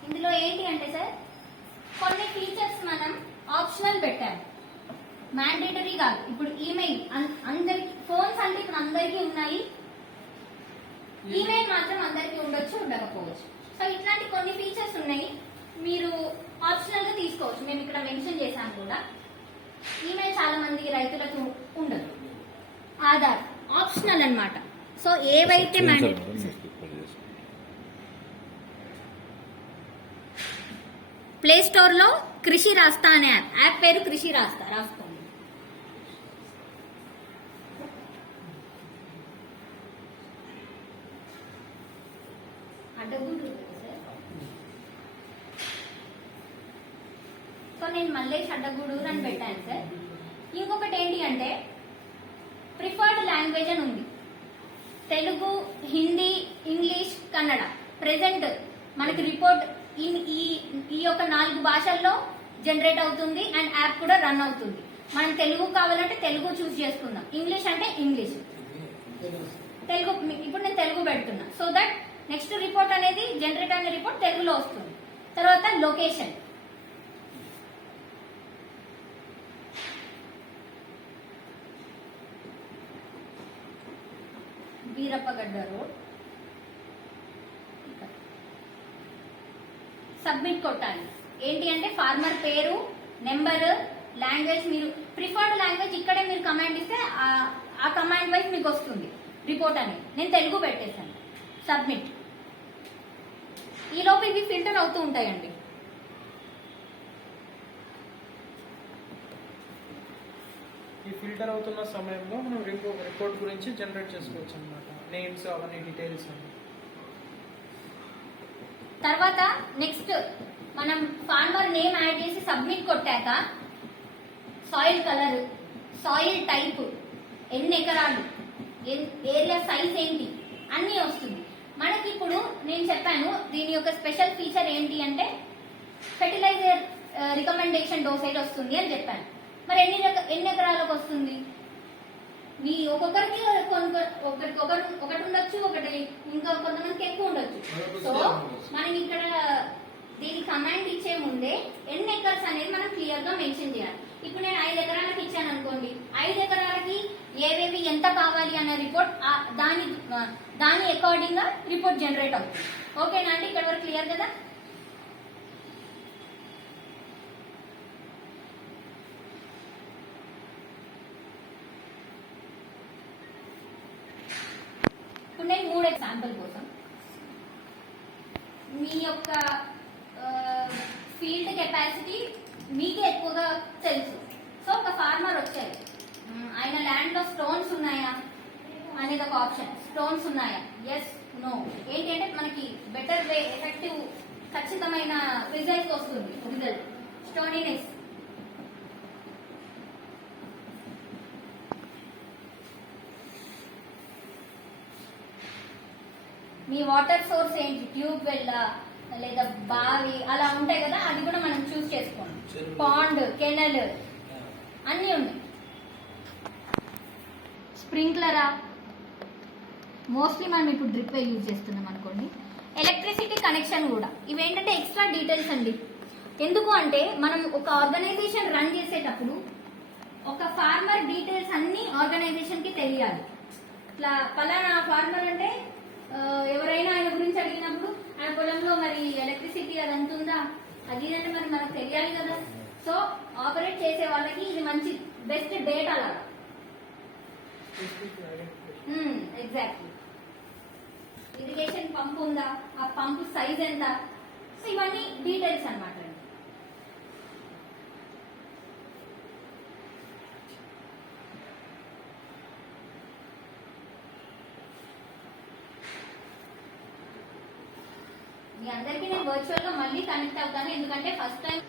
ఇందులో ఏంటి అంటే సార్, కొన్ని ఫీచర్స్ మనం ఆప్షనల్ పెట్టాము, మ్యాండేటరీ కాదు. ఇప్పుడు ఈమెయిల్ అందరికి, ఫోన్స్ అంటే ఇప్పుడు అందరికీ ఉన్నాయి, ఈమెయిల్ మాత్రం అందరికీ ఉండొచ్చు, ఉండకపోవచ్చు. సో ఇట్లాంటి కొన్ని ఫీచర్స్ ఉన్నాయి, మీరు ఆప్షనల్ గా తీసుకోవచ్చు. మేము ఇక్కడ మెన్షన్ చేశాను కూడా. ఈమెయిల్ చాలా మంది రైతులకు ఉండదు. ఆధార్ ఆప్షనల్ అన్నమాట. సో ఏవైతే మ్యాండేటరీ, ప్లే స్టోర్ లో కృషి రాస్తా అనే యాప్ పేరు కృషి రాస్తా, రాసుకోండి. సో నేను మల్లేష్ అడ్డగూడూరు అని పెట్టాను సార్. ఇంకొకటి ఏంటి అంటే, ప్రిఫర్డ్ లాంగ్వేజ్ అని ఉంది. తెలుగు, హిందీ, ఇంగ్లీష్, కన్నడ. ప్రెసెంట్ మనకి రిపోర్ట్ ఈ యొక్క 4 భాషల్లో జనరేట్ అవుతుంది అండ్ యాప్ కూడా రన్ అవుతుంది. మనం తెలుగు కావాలంటే తెలుగు చూస్ చేసుకుందాం, ఇంగ్లీష్ అంటే ఇంగ్లీష్, తెలుగు ఇప్పుడు నేను తెలుగు పెడుతున్నా. సో దట్ నెక్స్ట్ రిపోర్ట్ అనేది జనరేట్ అయిన రిపోర్ట్ తెలుగులో వస్తుంది. తర్వాత లొకేషన్, వీరప్పగడ్డ రోడ్. సబ్మిట్ కొట్టాలి. ఏంటి అంటే ఫార్మర్ పేరు, నెంబర్, లాంగ్వేజ్. మీరు ప్రిఫర్డ్ లాంగ్వేజ్ ఇక్కడే మీరు కమాండ్ ఇస్తే ఆ కమాండ్ వైజ్ మీకు వస్తుంది రిపోర్ట్ అని. నేను తెలుగు పెట్టేశాను. సబ్మిట్. ఈలోపు ఇవి ఫిల్టర్ అవుతూ ఉంటాయండి. ఈ ఫిల్టర్ అవుతున్న సమయంలో మనం రిపోర్ట్ గురించి జనరేట్ చేసుకోవచ్చు అన్నమాట. నేమ్స్ అవన్నీ డీటెయిల్స్ అన్ని. తర్వాత నెక్స్ట్ మనం ఫార్మర్ నేమ్ యాడ్ చేసి సబ్మిట్ కొట్టాక సాయిల్ కలర్, సాయిల్ టైప్, ఎన్ని ఎకరాలు, ఏరియా సైజ్ ఏంటి అన్నీ వస్తుంది మనకి. ఇప్పుడు నేను చెప్పాను దీని యొక్క స్పెషల్ ఫీచర్ ఏంటి అంటే ఫెర్టిలైజర్ రికమెండేషన్ డోసేజ్ వస్తుంది అని చెప్పాను. మరి ఎన్ని ఎకరాలకు వస్తుంది? మీ ఒకరికి ఉండొచ్చు, ఉండొచ్చు, ఒకటి ఇంకా కొంతమందికి ఎక్కువ ఉండొచ్చు. సో మనం ఇక్కడ దీని కమాండ్ ఇచ్చే ముందే ఎన్ని ఎకర్స్ అనేది మనం క్లియర్ గా మెన్షన్ చేయాలి. ఇప్పుడు నేను 5 ఎకరాలకు ఇచ్చాను అనుకోండి, 5 ఎకరాలకి ఏవేవి ఎంత కావాలి అనే రిపోర్ట్ దాని అకార్డింగ్ గా రిపోర్ట్ జనరేట్ అవుతుంది. ఓకేనా అండి, ఇక్కడ వరకు క్లియర్ కదా? ఇప్పుడు నేను 3 ఎగ్జాంపుల్ కోసం మీ యొక్క ఫీల్డ్ కెపాసిటీ మీకే ఎక్కువగా తెలుసు. సో ఒక ఫార్మర్ వచ్చారు, ఆయన ల్యాండ్ లో స్టోన్స్ ఉన్నాయా అనేది ఒక ఆప్షన్. స్టోన్స్ ఉన్నాయా, ఎస్ నో. ఏంటంటే మనకి బెటర్ వే, ఎఫెక్టివ్, ఖచ్చితమైన రిజల్ట్ వస్తుంది. రిజల్ట్ స్టోనీనెస్. మీ వాటర్ సోర్స్ ఏంటి, ట్యూబ్ వెల్లా లేదా బావి అలా ఉంటాయి కదా, అది కూడా మనం చూస్ చేసుకోండి. పాండ్, కెనల్ అన్నీ ఉన్నాయి. స్ప్రింక్లరా, మోస్ట్లీ మనం ఇప్పుడు డ్రిప్ యూజ్ చేస్తున్నాం అనుకోండి. ఎలక్ట్రిసిటీ కనెక్షన్ కూడా. ఇవేంటంటే ఎక్స్ట్రా డీటెయిల్స్ అండి. ఎందుకు అంటే మనం ఒక ఆర్గనైజేషన్ రన్ చేసేటప్పుడు ఒక ఫార్మర్ డీటెయిల్స్ అన్ని ఆర్గనైజేషన్ కి తెలియాలి. ఇట్లా పలానా ఫార్మర్ అంటే ఎవరైనా ఆయన గురించి అడిగినప్పుడు ఆయన పొలంలో మరి ఎలక్ట్రిసిటీ అది అంతుందా, అది అంటే మరి మనకు తెలియాలి కదా. సో ఆపరేట్ చేసే వాళ్ళకి ఇది మంచి బెస్ట్ డేటా లాగా. ఎగ్జాక్ట్లీ. ఇరిగేషన్ పంప్ ఉందా, ఆ పంప్ సైజ్ ఎంత, సో ఇవన్నీ డీటెయిల్స్ అన్నమాట. మీ అందరికీ నేను వర్చువల్ గా మళ్ళీ కనెక్ట్ అవుతాను, ఎందుకంటే ఫస్ట్ టైం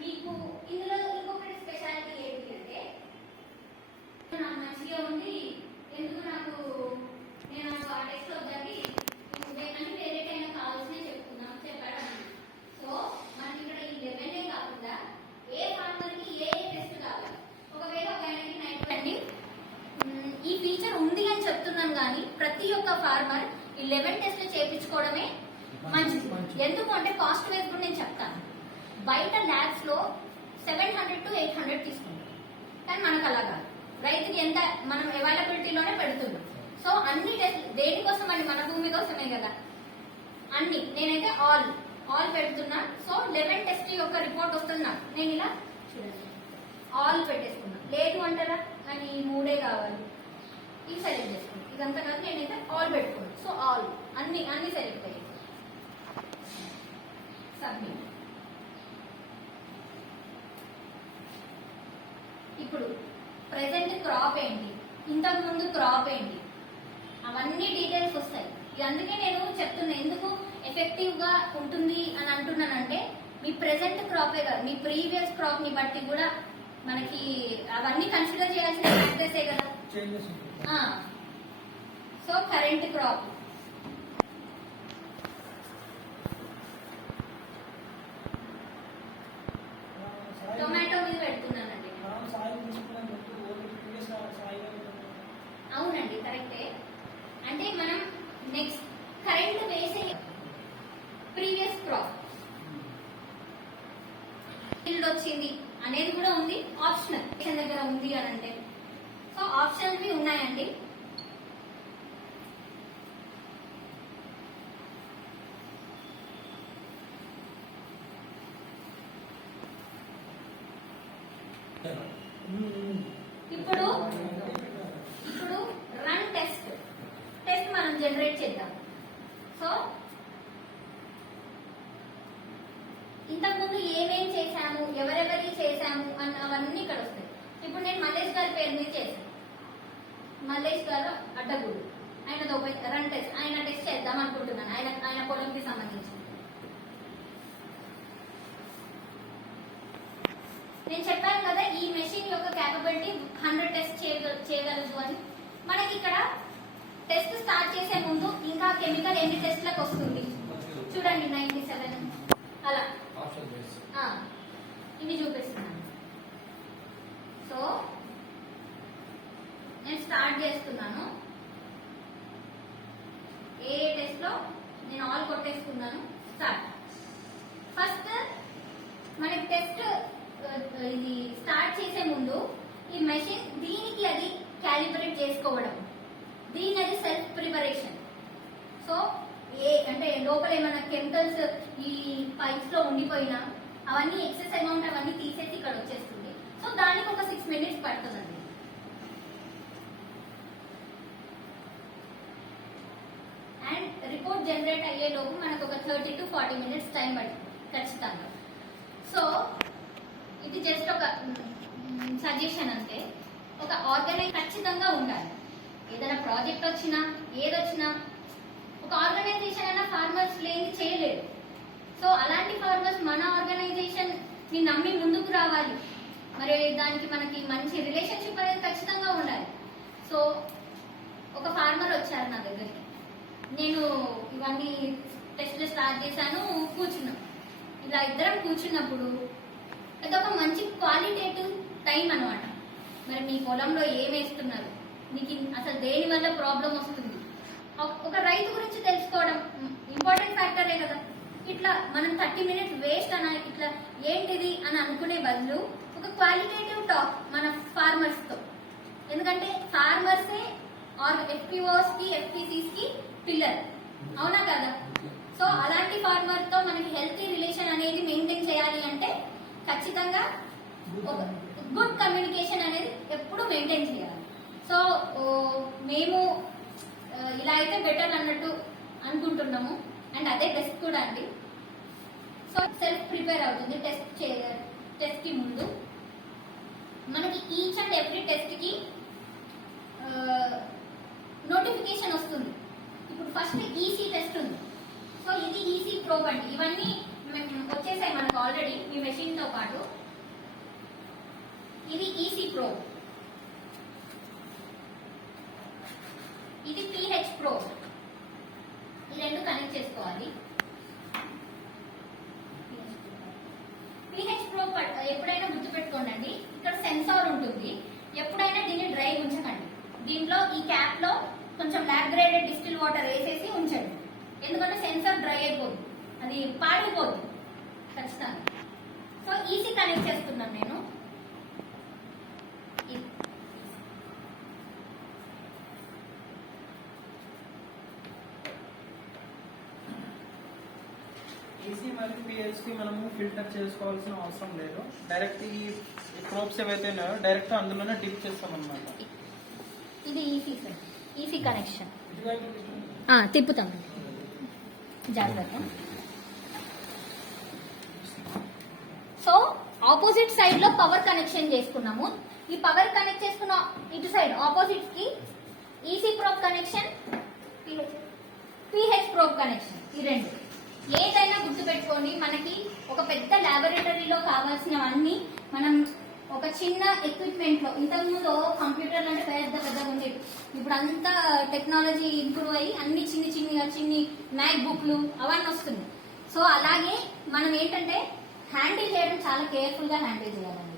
మీకు ఇందులో ఇంకొకటి స్పెషాలిటీ ఏంటి అంటే, నాకు మంచిగా ఉంది, ఎందుకు నాకు నేను ఆ టెస్ట్ వద్దని అంటే వేరేటైనా కావాల్సిన చెప్పాడు. సో మనకి ఇక్కడ ఈ 11 కాకుండా ఏ ఫార్మర్ కి ఏ టెస్ట్ కావాలి. ఒకవేళ ఒక ఆయనకి నైట్ అండి ఈ ఫీచర్ ఉంది అని చెప్తున్నాను, కానీ ప్రతి ఒక్క ఫార్మర్ ఈ 11 టెస్ట్లు చేయించుకోవడమే మంచిది. ఎందుకు అంటే కాస్ట్ వైజ్ కూడా నేను చెప్తాను. బయట ల్యాబ్స్ లో 700 to 800 తీసుకుంటాం, కానీ మనకు అలా కాదు. రైతుకి ఎంత మనం అవైలబిలిటీలోనే పెడుతున్నాం. సో అన్ని టెస్ట్ దేనికోసం అండి, మన భూమి కోసమే కదా. అన్ని నేనైతే ఆల్ పెడుతున్నా. సో 11 టెస్ట్ యొక్క రిపోర్ట్ వస్తున్నా, నేను ఇలా చూడండి ఆల్ పెట్టేసుకున్నా. లేదు అంటారా, నాకు ఈ 3 కావాలి, ఇవి సెలెక్ట్ చేసుకున్నాను. ఇదంతా కాదు, నేనైతే ఆల్ పెట్టుకున్నాను. సో ఆల్ అన్ని సెలెక్ట్ అయ్యాయి. సబ్మిట్. ఇప్పుడు ప్రెసెంట్ క్రాప్ ఏంటి, ఇంతకు ముందు క్రాప్ ఏంటి, అవన్నీ డీటెయిల్స్ వస్తాయి. అందుకే నేను చెప్తున్నా, ఎందుకు ఎఫెక్టివ్ గా ఉంటుంది అని అంటున్నానంటే, మీ ప్రెసెంట్ క్రాపే కాదు, మీ ప్రీవియస్ క్రాప్ ని బట్టి కూడా మనకి అవన్నీ కన్సిడర్ చేయాల్సిన ఫ్యాక్టర్సే కదా. సో కరెంట్ క్రాప్, టొమాటో మీద పెడుతున్నానండి. అవునండి, కరెక్టే. అంటే మనం నెక్స్ట్ కరెంట్ వేసే ప్రీవియస్ క్రాప్ ఫీల్డ్ వచ్చింది అనేది కూడా ఉంది. ఆప్షనల్ దగ్గర ఉంది అని అంటే, సో ఆప్షన్స్ भी ఉన్నాయండి. ఇప్పుడు రన్ టెస్ట్ మనం జనరేట్ చేద్దాం. సో ఇంతకుముందు ఏమేం చేశాము, ఎవరెవరి చేశాము అవన్నీ ఇక్కడ వస్తాయి. ఇప్పుడు నేను మల్లేష్ గారి పేరు మీద చేశాను. మల్లేష్ గారు అడ్డగూడు, ఆయనతో రన్ టెస్ట్, ఆయన టెస్ట్ చేద్దాం అనుకుంటున్నాను, ఆయన పొలంకి సంబంధించి. నేను చెప్పాను కదా ఈ మెషిన్ యొక్క క్యాపబిలిటీ 100 టెస్ట్ చేయగలదు అని. మనకి ఇక్కడ టెస్ట్ స్టార్ట్ చేసే కెమికల్ ఎన్ని టెస్ట్లకు వస్తుంది చూడండి 97 అలా ఇవి చూపిస్తున్నాను. సో నేను స్టార్ట్ చేస్తున్నాను. ఏ టెస్ట్ లో నేను ఆల్ కొట్టేసుకున్నాను. స్టార్ట్. ఫస్ట్ మనకి టెస్ట్ ఇది స్టార్ట్ చేసే ముందు ఈ మెషిన్ దీనికి అది క్యాలిబ్రేట్ చేసుకోవడం, దీని అది సెల్ఫ్ ప్రిపరేషన్. సో అంటే లోపల ఏమైనా కెమికల్స్ ఈ పైప్స్ లో ఉండిపోయినా అవన్నీ ఎక్సెస్ అమౌంట్ అవన్నీ తీసేసి ఇక్కడ వచ్చేస్తుంది. సో దానికి ఒక 6 minutes పడుతుందండి. అండ్ రిపోర్ట్ జనరేట్ అయ్యే లోపు మనకు ఒక 30 to 40 minutes టైం పడుతుంది ఖచ్చితంగా. సో ఇది జస్ట్ ఒక సజెషన్ అంతే. ఒక ఆర్గనైజ్ ఖచ్చితంగా ఉండాలి. ఏదైనా ప్రాజెక్ట్ వచ్చినా ఏదొచ్చినా ఒక ఆర్గనైజేషన్ అయినా ఫార్మర్స్ లేని చేయలేరు. సో అలాంటి ఫార్మర్స్ మన ఆర్గనైజేషన్ ని నమ్మి ముందుకు రావాలి. మరి దానికి మనకి మంచి రిలేషన్షిప్ అనేది ఖచ్చితంగా ఉండాలి. సో ఒక ఫార్మర్ వచ్చారు నా దగ్గరికి. నేను ఇవన్నీ టెస్ట్లు స్టార్ట్ చేశాను, కూర్చున్నాం. ఇలా ఇద్దరం కూర్చున్నప్పుడు అదొక మంచి క్వాలిటేటివ్ టైం అనమాట. మరి మీ పొలంలో ఏం వేస్తున్నారు, మీకు అసలు దేని వల్ల ప్రాబ్లం వస్తుంది, ఒక రైతు గురించి తెలుసుకోవడం ఇంపార్టెంట్ ఫ్యాక్టరే కదా. ఇట్లా మనం 30 minutes వేస్ట్ అని ఇట్లా ఏంటిది అని అనుకునే బదులు ఒక క్వాలిటేటివ్ టాక్ మన ఫార్మర్స్ తో. ఎందుకంటే ఫార్మర్సే FPOs కి FPCs కి పిల్లర్, అవునా కదా. సో అలాంటి ఫార్మర్ తో మనకి హెల్తీ రిలేషన్ అనేది మెయింటైన్ చేయాలి అంటే ఖచ్చితంగా ఒక గుడ్ కమ్యూనికేషన్ అనేది ఎప్పుడు మెయింటైన్ చేయాలి. సో మేము ఇలా అయితే బెటర్ అన్నట్టు అనుకుంటున్నాము. అండ్ అదే బెస్ట్ కూడా అండి. సో సెల్ఫ్ ప్రిపేర్ అవుతుంది టెస్ట్ కి ముందు. మనకి ఈచ్ అండ్ ఎవ్రీ టెస్ట్ కి నోటిఫికేషన్ వస్తుంది. ఇప్పుడు ఫస్ట్ ఈసీ టెస్ట్ ఉంది. సో ఇది ఈసీ ప్రోబ్ అండి. ఇవన్నీ వచ్చేసాయి మనకు ఆల్రెడీ మీ మెషిన్ తో పాటు. ఇది ఈసీ ప్రోబ్, ఇది pH ప్రోబ్. ఈ రెండు కనెక్ట్ చేసుకోవాలి. pH ప్రోబ్ ఎప్పుడైనా గుర్తుపెట్టుకోండి, ఇక్కడ సెన్సార్ ఉంటుంది. ఎప్పుడైనా దీన్ని డ్రై ఉంచకండి. దీంట్లో ఈ క్యాప్ లో కొంచెం ల్యాబ్ గ్రేడెడ్ డిస్టిల్ వాటర్ వేసేసి ఉంచండి. ఎందుకంటే సెన్సార్ డ్రై అయిపోదు, అది పాడిపోదు ఖచ్చితంగా. సో ఈసీ కనెక్ట్ చేస్తున్నాను నేను. ఈసీ మరియు పిహెచ్కి మనము ఫిల్టర్ చేసుకోవాల్సిన అవసరం లేదు. డైరెక్ట్ ఈ ప్రోబ్స్ ఏవైతే ఉన్నాయో డైరెక్ట్ అందులోనే డిప్ చేస్తాం అనమాట. ఇది ఈసీ సార్, ఈసీ కనెక్షన్ తిప్పుతాం జాగ్రత్త. సో ఆపోజిట్ సైడ్ లో పవర్ కనెక్షన్ చేసుకున్నాము. ఈ పవర్ కనెక్ట్ చేసుకున్న ఇటు సైడ్ ఆపోజిట్ కి EC probe connection, pH probe connection. ఈ రెండు ఏదైనా గుర్తుపెట్టుకోండి. మనకి ఒక పెద్ద ల్యాబొరేటరీలో కావాల్సినవన్నీ మనం ఒక చిన్న ఎక్విప్మెంట్ లో, ఇంతకుముందు కంప్యూటర్లు అంటే పెద్దగా ఉండేవి. ఇప్పుడు అంతా టెక్నాలజీ ఇంప్రూవ్ అయ్యి అన్ని చిన్ని మ్యాక్ బుక్లు అవన్నీ వస్తున్నాయి. సో అలాగే మనం ఏంటంటే హ్యాండిల్ చేయడం చాలా కేర్ఫుల్ గా హ్యాండిల్ చేయాలండి.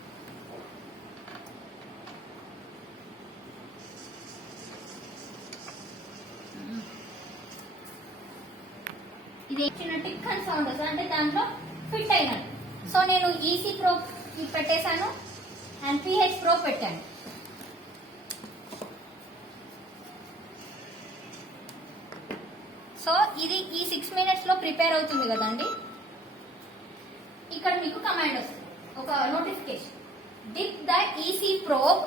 ఇది చిన్న టిక్ అని సౌండ్ వస్తుంది, అంటే దాంట్లో ఫిట్ అయినట్టు. సో నేను ఈసీ ప్రోబ్ పెట్టేశాను అండ్ పిహెచ్ ప్రోబ్ పెట్టాను. సో ఇది ఈ 6 minutes లో ప్రిపేర్ అవుతుంది కదండి. ఇక్కడ మీకు కమాండ్ వస్తుంది, ఒక notification, dip the EC probe.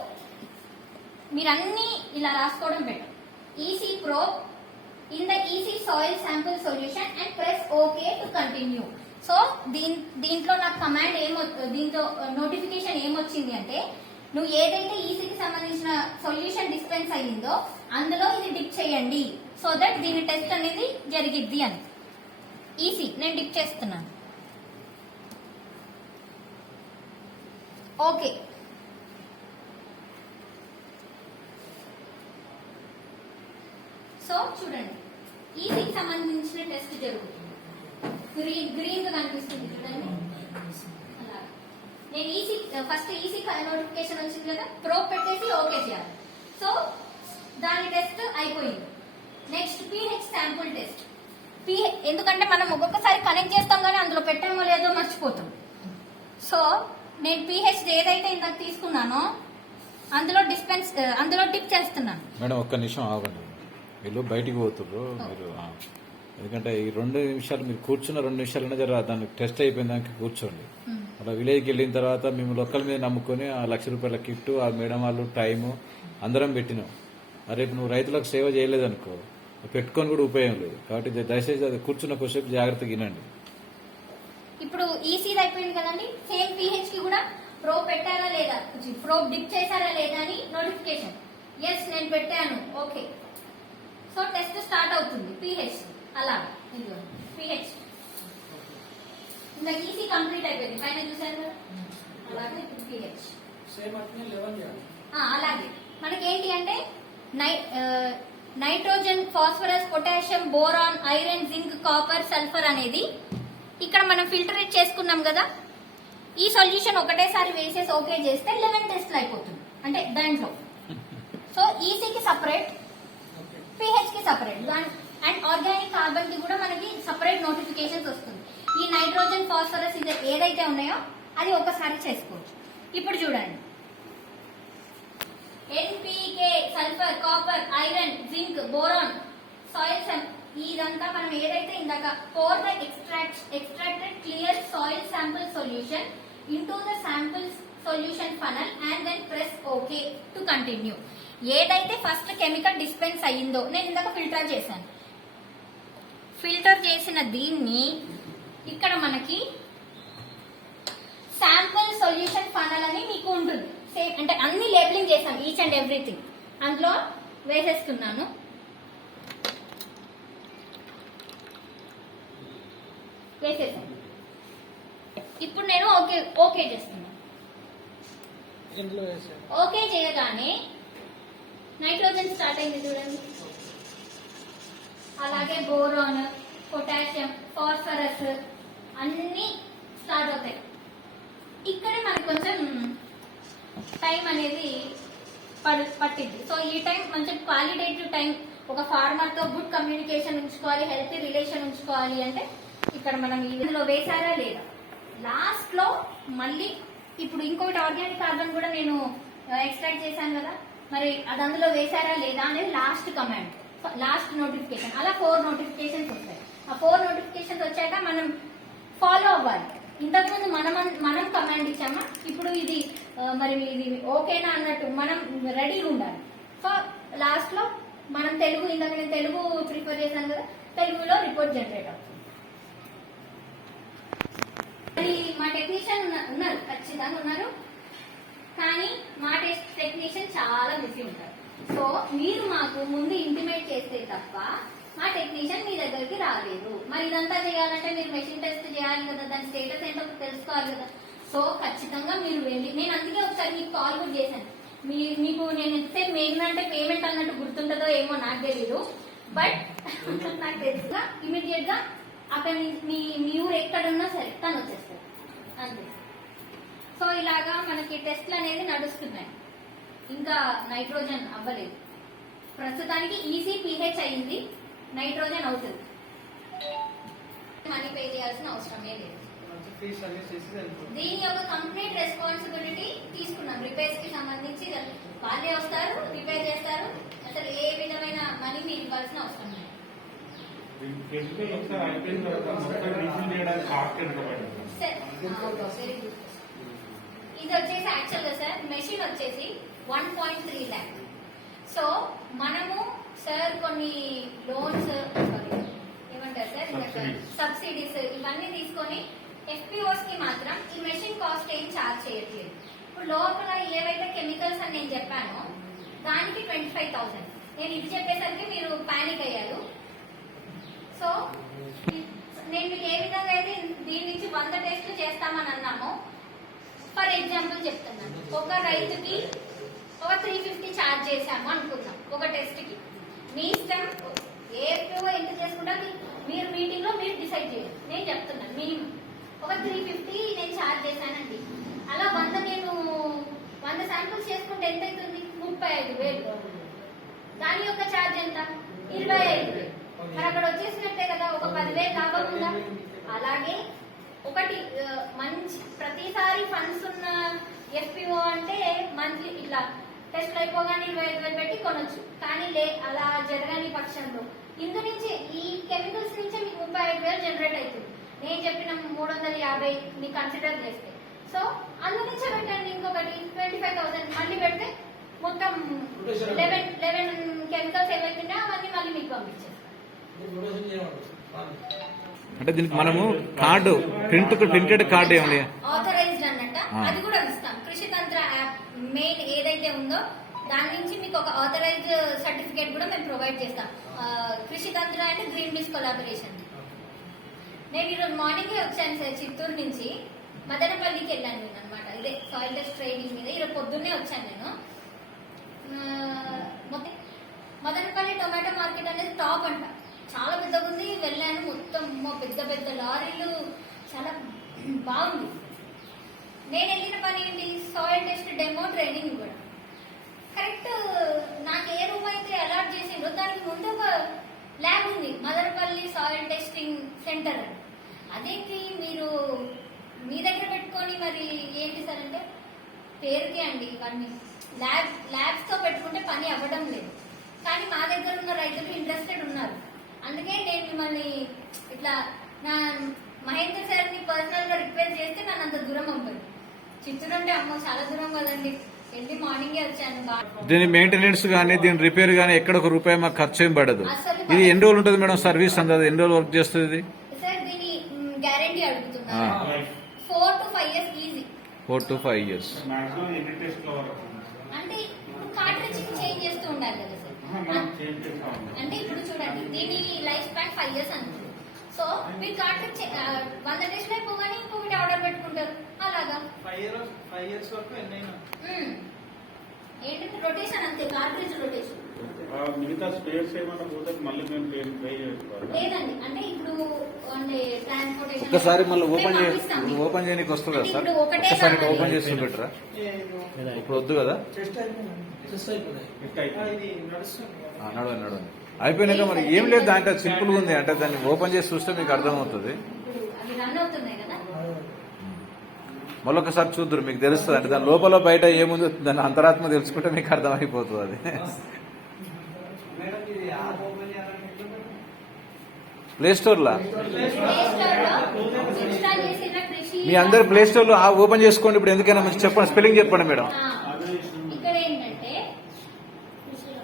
మీరన్నీ ఇలా రాసుకోవడం better. EC probe in the EC soil sample solution and press OK to continue. So దీంట్లో నాకు కమాండ్ దీంతో నోటిఫికేషన్ ఏమొచ్చింది అంటే, నువ్వు ఏదైతే ఈసీకి సంబంధించిన సొల్యూషన్ డిస్పెన్స్ అయ్యిందో అందులో ఇది డిప్ చేయండి, సో దట్ దీని టెస్ట్ అనేది జరిగిద్ది అని. ఈసీ నేను డిప్ చేస్తున్నాను. ఓకే. సో చూడండి ఈసీకి సంబంధించిన టెస్ట్ జరుగుతుంది. గ్రీన్ గా కనిపిస్తుంది చూడండి. అలా నేను ఈసీ ఫస్ట్ ఈసీ నోటిఫికేషన్ వచ్చింది కదా, ప్రోబ్ పెట్టేసి ఓకే చేయాలి. సో దాని టెస్ట్ అయిపోయింది. Next pH sample test. ఎందుకంటే మనం ఒక్కొక్కసారి కనెక్ట్ చేస్తాం కానీ అందులో పెట్టామో లేదో మర్చిపోతాం. సో నేను పీహెచ్ ఏదైతే ఇందాక తీసుకున్నానో అందులో డిప్ చేస్తున్నాను. మేడం ఒక్క నిమిషం ఆగండి, వీళ్ళు బయటికి పోతుర్రు మీరు. ఎందుకంటే ఈ 2 నిమిషాలు మీరు కూర్చున్న 2 నిమిషాలనే జర దానికి టెస్ట్ అయిపోయిన దానికి కూర్చోండి. అలా విలేజ్కి వెళ్ళిన తర్వాత మేము లొక్కల మీద నమ్ముకొని ఆ ₹1,00,000 కిట్టు, ఆ మేడం వాళ్ళు టైము అందరం పెట్టినాం. రేపు నువ్వు రైతులకు సేవ చేయలేదనుకో, పెట్టుకొని కూడా ఉపయోగం లేదు. కాబట్టి దయచేసి అది కూర్చున్న కొద్దిసేపు జాగ్రత్తగా వినండి. ఇప్పుడు ఈసీది అయిపోయింది కదండి, సేమ్ పీహెచ్ కి కూడా ప్రోబ్ పెట్టారా లేదా, ప్రోబ్ డిప్ చేశారా లేదా అని నోటిఫికేషన్. ఎస్ నేను పెట్టాను, ఓకే. సో టెస్ట్ స్టార్ట్ అవుతుంది పీహెచ్. అలా పీహెచ్ ఇంకా ఈసీ కంప్లీట్ అయిపోయింది, పైన చూసారు కదా. అలాగే పీహెచ్ అలాగే మనకేంటి అంటే nitrogen, phosphorus, potassium, boron, iron, zinc, copper, sulphur అనేది ఇక్కడ మనం ఫిల్టరేట్ చేసుకున్నాం కదా. ఈ సొల్యూషన్ ఒకటేసారి వేసేసి ఓకే చేస్తే 11 టెస్ట్లు అయిపోతుంది అంటే దాంట్లో. సో ఈసీకి సపరేట్, పీహెచ్ కి సపరేట్, అండ్ ఆర్గానిక్ కార్బన్ కి కూడా మనకి సపరేట్ నోటిఫికేషన్స్ వస్తుంది. ఈ నైట్రోజన్, ఫాస్ఫరస్ ఇది ఏదైతే ఉన్నాయో అది ఒకసారి చేసుకోవచ్చు. ఇప్పుడు చూడండి, NPK, sulphur, copper, iron, zinc, boron, soil ఇదంతా మనం ఏదైతే ఇందాక pour the extracted clear soil sample solution into the sample solution funnel and then press OK to continue. ఏదైతే ఫస్ట్ కెమికల్ డిస్పెన్స్ అయ్యిందో, నేను ఇందాక ఫిల్టర్ చేశాను. ఫిల్టర్ చేసిన దీన్ని ఇక్కడ మనకి శాంపుల్ సొల్యూషన్ ఫనల్ అని మీకు ఉంటుంది. సేమ్ అంటే అన్ని లేబులింగ్ చేసాం, ఈచ్ అండ్ ఎవ్రీథింగ్ అందులో వేసేస్తున్నాను. వేసేసాను. ఇప్పుడు నేను ఓకే చేస్తున్నాను. ఓకే చేయగానే నైట్రోజన్ స్టార్ట్ అయింది చూడండి. అలాగే బోరాన్, పొటాషియం, ఫాస్ఫరస్ అన్ని స్టార్ట్ అవుతాయి. ఇక్కడ మనకు కొంచెం టైం అనేది పట్టింది. సో ఈ టైం మంచి క్వాలిటేటివ్ టైం, ఒక ఫార్మర్ తో గుడ్ కమ్యూనికేషన్ ఉంచుకోవాలి, హెల్తీ రిలేషన్ ఉంచుకోవాలి అంటే ఇక్కడ మనం ఇందులో వేసారా లేదా. లాస్ట్ లో మళ్ళీ ఇప్పుడు ఇంకొకటి ఆర్గానిక్ కార్బన్ కూడా నేను ఎక్స్ట్రాక్ట్ చేశాను కదా, మరి అది అందులో వేసారా లేదా అనేది లాస్ట్ కమాండ్, లాస్ట్ నోటిఫికేషన్. అలా 4 నోటిఫికేషన్స్ వస్తాయి. ఆ 4 నోటిఫికేషన్స్ వచ్చాక మనం ఫాలో అవ్వాలి. ఇంతకుముందు మనం కమాండ్ ఇచ్చామా, ఇప్పుడు ఇది మరి ఇది ఓకేనా అన్నట్టు మనం రెడీగా ఉండాలి. సో లాస్ట్ లో మనం తెలుగు, ఇందాక నేను తెలుగు ప్రిఫర్ చేశాను కదా, తెలుగులో రిపోర్ట్ జనరేట్ అవుతుంది. మరి మా టెక్నీషియన్ ఉన్నారు, ఖచ్చితంగా ఉన్నారు, కానీ మా టెక్నీషియన్ చాలా బిజీ ఉంటారు. సో మీరు మాకు ముందు ఇంటిమేట్ చేస్తే తప్ప మా టెక్నీషియన్ మీ దగ్గరికి రాలేదు. మరి ఇదంతా చేయాలంటే మీరు మెషిన్ టెస్ట్ చేయాలి కదా, దాని స్టేటస్ ఏంటో తెలుసుకోవాలి కదా. సో ఖచ్చితంగా మీరు వెళ్ళి, నేను అందుకే ఒకసారి మీకు కాల్ కూడా చేశాను. మీకు నేను ఇస్తే మెయిన్ అంటే పేమెంట్ అన్నట్టు గుర్తుంటుందో ఏమో నాకు తెలీదు, బట్ నాకు తెలుసుగా ఇమీడియట్ గా అక్కడ మీ ఊరు ఎక్కడున్నా సరే తను వచ్చేస్తారు అంతే. సో ఇలాగా మనకి టెస్ట్లు అనేది నడుస్తున్నాయి. ఇంకా నైట్రోజన్ అవ్వలేదు ప్రస్తుతానికి. ఈసీ పీహెచ్ అయింది, నైట్రోజన్ అవుతుంది. మనీ పే చేయాల్సిన అవసరమే లేదు. దీని యొక్క కంప్లీట్ రెస్పాన్సిబిలిటీ తీసుకున్నాం. రిపేర్స్ కి సంబంధించి వాళ్ళే వస్తారు, రిపేర్ చేస్తారు. అసలు ఏ విధమైన మనీ మీరు ఇవ్వాల్సిన అవసరం లేదు. ఇది వచ్చేసి యాక్చువల్ గా సార్ మెషిన్ వచ్చేసి 1.3 lakh. సో మనము సార్ కొన్ని లోన్స్ ఏమంటారు సార్, సబ్సిడీస్ ఇవన్నీ తీసుకొని ఎఫ్పిఓస్ కి మాత్రం ఈ మెషిన్ కాస్ట్ ఏం ఛార్జ్ చేయట్లేదు. ఇప్పుడు లోపల ఏవైతే కెమికల్స్ అని నేను చెప్పానో దానికి 25,000. నేను ఇది చెప్పేసరికి మీరు పానిక్ అయ్యారు. సో నేను మీకు ఏ విధంగా అయితే దీని నుంచి 100 టెస్టులు చేస్తామని అన్నామో, ఫర్ ఎగ్జాంపుల్ చెప్తున్నాను, ఒక రైతుకి ఒక 350 ఛార్జ్ చేశాము అనుకుందాం ఒక టెస్ట్ కి. మీ ఇష్టం ఏ ఎఫ్పిఓ ఎంత ఉంటుంది మీరు మీటింగ్ లో మీరు డిసైడ్ చేయాలి. నేను చెప్తున్నాను మినిమం ఒక 350 నేను ఛార్జ్ చేశానండి. అలా 100 నేను 100 శాంపుల్స్ చేసుకుంటే ఎంత అవుతుంది? 35,000. దాని యొక్క ఛార్జ్ ఎంత? 25,000. మరి అక్కడ వచ్చేసినట్టే కదా, ఒక 10,000 లాభం ఉందా? అలాగే ఒకటి మంచి ప్రతిసారి ఫండ్స్ ఉన్న ఎఫ్పిఓ అంటే మంత్లీ ఇట్లా టెస్ట్ అయిపోగానే 25,000 పెట్టి కొనొచ్చు. కానీ అలా జరగని పక్షంలో ఇందు నుంచి ఈ కెమికల్స్ నుంచే మీకు 35,000 జనరేట్ అవుతుంది. నేను చెప్పిన 350 మీకు కన్సిడర్ చేస్తే. సో అందు నుంచే పెట్టండి ఇంకొకటి 25,000 మళ్ళీ పెడితే మొత్తం 11 కెమికల్స్ ఏవైతున్నాయో అవన్నీ మళ్ళీ మీకు పంపించేస్తాం. అంటే దీనికి మనము కార్డు ప్రింటెడ్ కార్డు ఏమన్నా ఆథరైజ్డ్ అన్నట్ట అది కూడా ఇస్తాం. కృషి తంత్ర యాప్ మెయిన్ ఏదైతే ఉందో దాని నుంచి మీకు ఒక ఆథరైజ్డ్ సర్టిఫికేట్ కూడా మేము ప్రొవైడ్ చేస్తాం. కృషి తంత్ర అంటే గ్రీన్ బీస్ కొలాబరేషన్. నేను ఈరోజు మార్నింగ్ వచ్చాను సార్, చిత్తూరు నుంచి మదనపల్లికి వెళ్ళాను నేను అనమాట. ఇదే సాయిల్ టెస్ట్ ట్రైనింగ్ మీద ఈరోజు పొద్దున్నే వచ్చాను నేను. మొత్తం మదనపల్లి టొమాటో మార్కెట్ అనేది టాప్ అంట, చాలా పెద్దగా ఉంది. వెళ్ళాను, మొత్తం పెద్ద పెద్ద లారీలు, చాలా బాగుంది. నేను వెళ్ళిన పని ఏంటి? సాయిల్ టెస్ట్ డెమో ట్రైనింగ్ ఇవ్వడం. కరెక్ట్ నాకు ఏ రూమ్ అయితే అలాట్ చేసిండ్రో దానికి ముందు ఒక ల్యాబ్ ఉంది, మదనపల్లి సాయిల్ టెస్టింగ్ సెంటర్ అని. అదేంటి మీరు మీ దగ్గర పెట్టుకొని మరి ఏంటి సార్ అంటే పేరుకే అండి ఇవన్నీ ల్యాబ్స్ తో పెట్టుకుంటే పని అవ్వడం లేదు. కానీ మా దగ్గర ఉన్న రైతులు ఇంట్రెస్టెడ్ ఉన్నారు. అందుకే నేను మిమ్మల్ని ఇట్లా నా మహేందర్ సార్ ని పర్సనల్ గా రిక్వెస్ట్ చేస్తే నన్ను అంత దూరం పంపండి. చిత్తూరు అంటే అమ్మో చాలా దూరం కదండి, వెళ్ళి మార్నింగే వచ్చాను. దీని మెయింటెనెన్స్ గానీ దీని రిపేర్ గానీ ఎక్కడ ఒక రూపాయి మాకు ఖర్చు ఏం పడదు. ఇది ఎన్ని రోజులు ఉంటుంది మేడం సర్వీస్? అందదు ఎన్ని రోజులు వర్క్ చేస్తుంది? సార్ దీని గ్యారంటీ అడుగుతున్నా 4 to 5 years easy. 4 to 5 years. అంటే ఇప్పుడు కార్ట్రిడ్జ్ చేంజ్ చేస్తూ ఉండాలి కదా సార్. అంటే ఇప్పుడు చూడండి దీని లైఫ్ స్పాన్ 5 years అనుకుంటుంది. సో మీరు కార్ట్రిడ్జ్ 100 days లో అయిపోగానే ఇంకొకటి ఆర్డర్ పెట్టుకుంటారు. అలాగా 5 years వరకు ఎన్నైనా ఏంటంటే రొటేషన్ అంతే, కార్ట్రిడ్జ్ రొటేషన్. మిగతా స్పేర్స్ ఏమైనా పోతే మళ్ళీ మేము పే చేసుకోవాలి లేదండి. అంటే ఇప్పుడు ట్రాన్స్పోర్టేషన్ ఒక్కసారి మళ్ళీ ఓపెన్ చేయడానికి వస్తుంది కదా సార్? ఒక్కసారి ఓపెన్ చేసి పెట్టరా? ఇప్పుడు వద్దు కదా, నడవండి. అయిపోయినాక మరి ఏం లేదు, దాంట్లో సింపుల్ గా ఉంది. అంటే దాన్ని ఓపెన్ చేసి చూస్తే మీకు అర్థమవుతుంది. అవి రన్ అవుతున్నాయి కదా. మళ్ళీ ఒకసారి చూద్దరు, మీకు తెలుస్తుంది. అంటే దాని లోపల బయట ఏముందో దాని అంతరాత్మ తెలుసుకుంటే మీకు అర్థమైపోతుంది. అది ప్లే స్టోర్ లా మీ అందరు ప్లే స్టోర్ లో ఓపెన్ చేసుకోండి. ఇప్పుడు ఎందుకైనా మంచి చెప్పండి, స్పెల్లింగ్ చెప్పండి మేడం. ఇక్కడ ఏంటంటే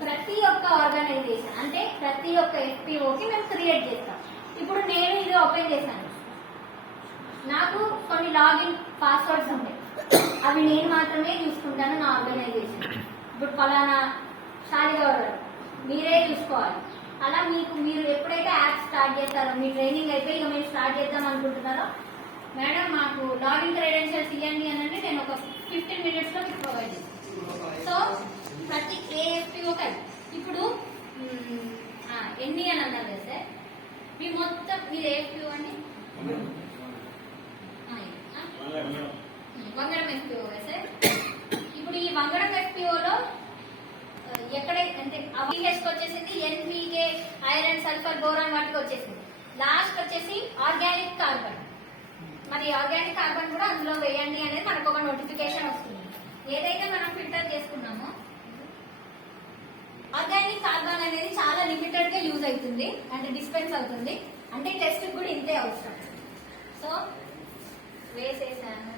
ప్రతి ఒక్క ఆర్గనైజేషన్ అంటే ప్రతి ఒక్క ఎఫ్పిఓకి మేము క్రియేట్ చేస్తాం. ఇప్పుడు నేను ఇది ఓపెన్ చేశాను, నాకు కొన్ని లాగిన్ పాస్వర్డ్స్ ఉంటాయి, అవి నేను మాత్రమే చూసుకుంటాను నా ఆర్గనైజేషన్. ఇప్పుడు ఫలానా షాలిగౌడ్ మీరే చూసుకోవాలి. అలా మీరు ఎప్పుడైతే యాప్ స్టార్ట్ చేస్తారో, మీ ట్రైనింగ్ అయిపోయి ఇక మీరు స్టార్ట్ చేద్దాం అనుకుంటున్నారో, మేడం మాకు లాగిన్ క్రెడెన్షియల్స్ ఇవ్వండి అని అంటే నేను ఒక 15 minutes లో మీకు ప్రొవైడ్ చేస్తాను. సో ప్రతి ఏఎఫ్పిఓ ఇప్పుడు ఎన్ని అని అన్నారు కదా సార్, మీ మొత్తం మీరు ఏఎఫ్పిఓ అండి వంగడం ఎఫ్పిఓ కదా సార్. ఇప్పుడు ఈ వంగడం ఎఫ్పిఓలో ఎక్కడైతే అంటే పిహెచ్కి వచ్చేసింది, ఎన్పీకే, ఐరన్, సల్ఫర్, బోరాన్ వాటికి వచ్చేసింది. లాస్ట్ వచ్చేసి ఆర్గానిక్ కార్బన్. మరి ఆర్గానిక్ కార్బన్ కూడా అందులో వేయండి అనేది మనకు ఒక నోటిఫికేషన్ వస్తుంది. ఏదైతే మనం ఫిల్టర్ చేసుకున్నామో ఆర్గానిక్ కార్బన్ అనేది చాలా లిమిటెడ్ గా యూజ్ అవుతుంది, అంటే డిస్పెన్స్ అవుతుంది. అంటే టెస్ట్ కూడా ఇంతే అవసరం. సో వేసేసాను,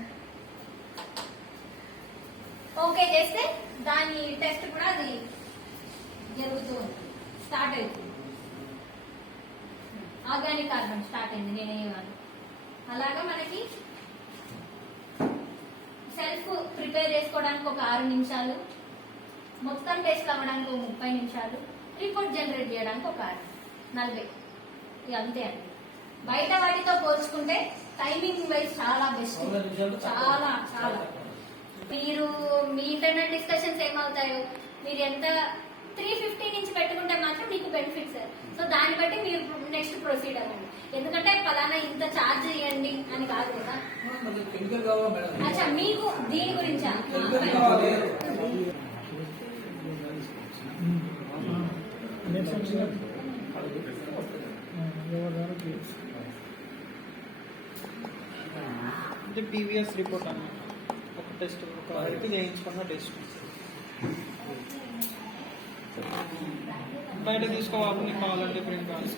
ఓకే చేస్తే దాని టెస్ట్ కూడా అది జరుగుతూ ఉంటుంది, స్టార్ట్ అవుతుంది. ఆర్గానిక్ కార్బన్ స్టార్ట్ అయింది, నేనేవాళ్ళు. అలాగా మనకి సెల్ఫ్ ప్రిపేర్ చేసుకోవడానికి ఒక 6 నిమిషాలు, మొత్తం టెస్ట్ అవ్వడానికి ఒక 30 నిమిషాలు, రిపోర్ట్ జనరేట్ చేయడానికి ఒక 40. ఇక అంతే అండి. బయట వాటితో పోల్చుకుంటే టైమింగ్ వైజ్ చాలా బెస్ట్, చాలా చాలా. మీరు మీ ఇంటర్నల్ డిస్కషన్స్ ఏమవుతాయో, మీరు ఎంత 350 నుంచి పెట్టుకుంటే మాత్రం మీకు బెనిఫిట్స్. సో దాన్ని బట్టి మీరు నెక్స్ట్ ప్రొసీడ్ అవ్వండి. ఎందుకంటే పలానా ఇంత ఛార్జ్ చేయండి అని కాదు కదా. కెమికల్ కావాలా మేడం? అచ్చా, మీకు దీని గురించా? కెమికల్ కావాలి. అంటే పీవీఎస్ రిపోర్ట్ అన్నమాట. ఒక టెస్ట్ ఒక వారికి చేయించుకున్న టెస్ట్ బయట తీసుకోవాలి కావాలంటే ప్రింట్ కావాలి.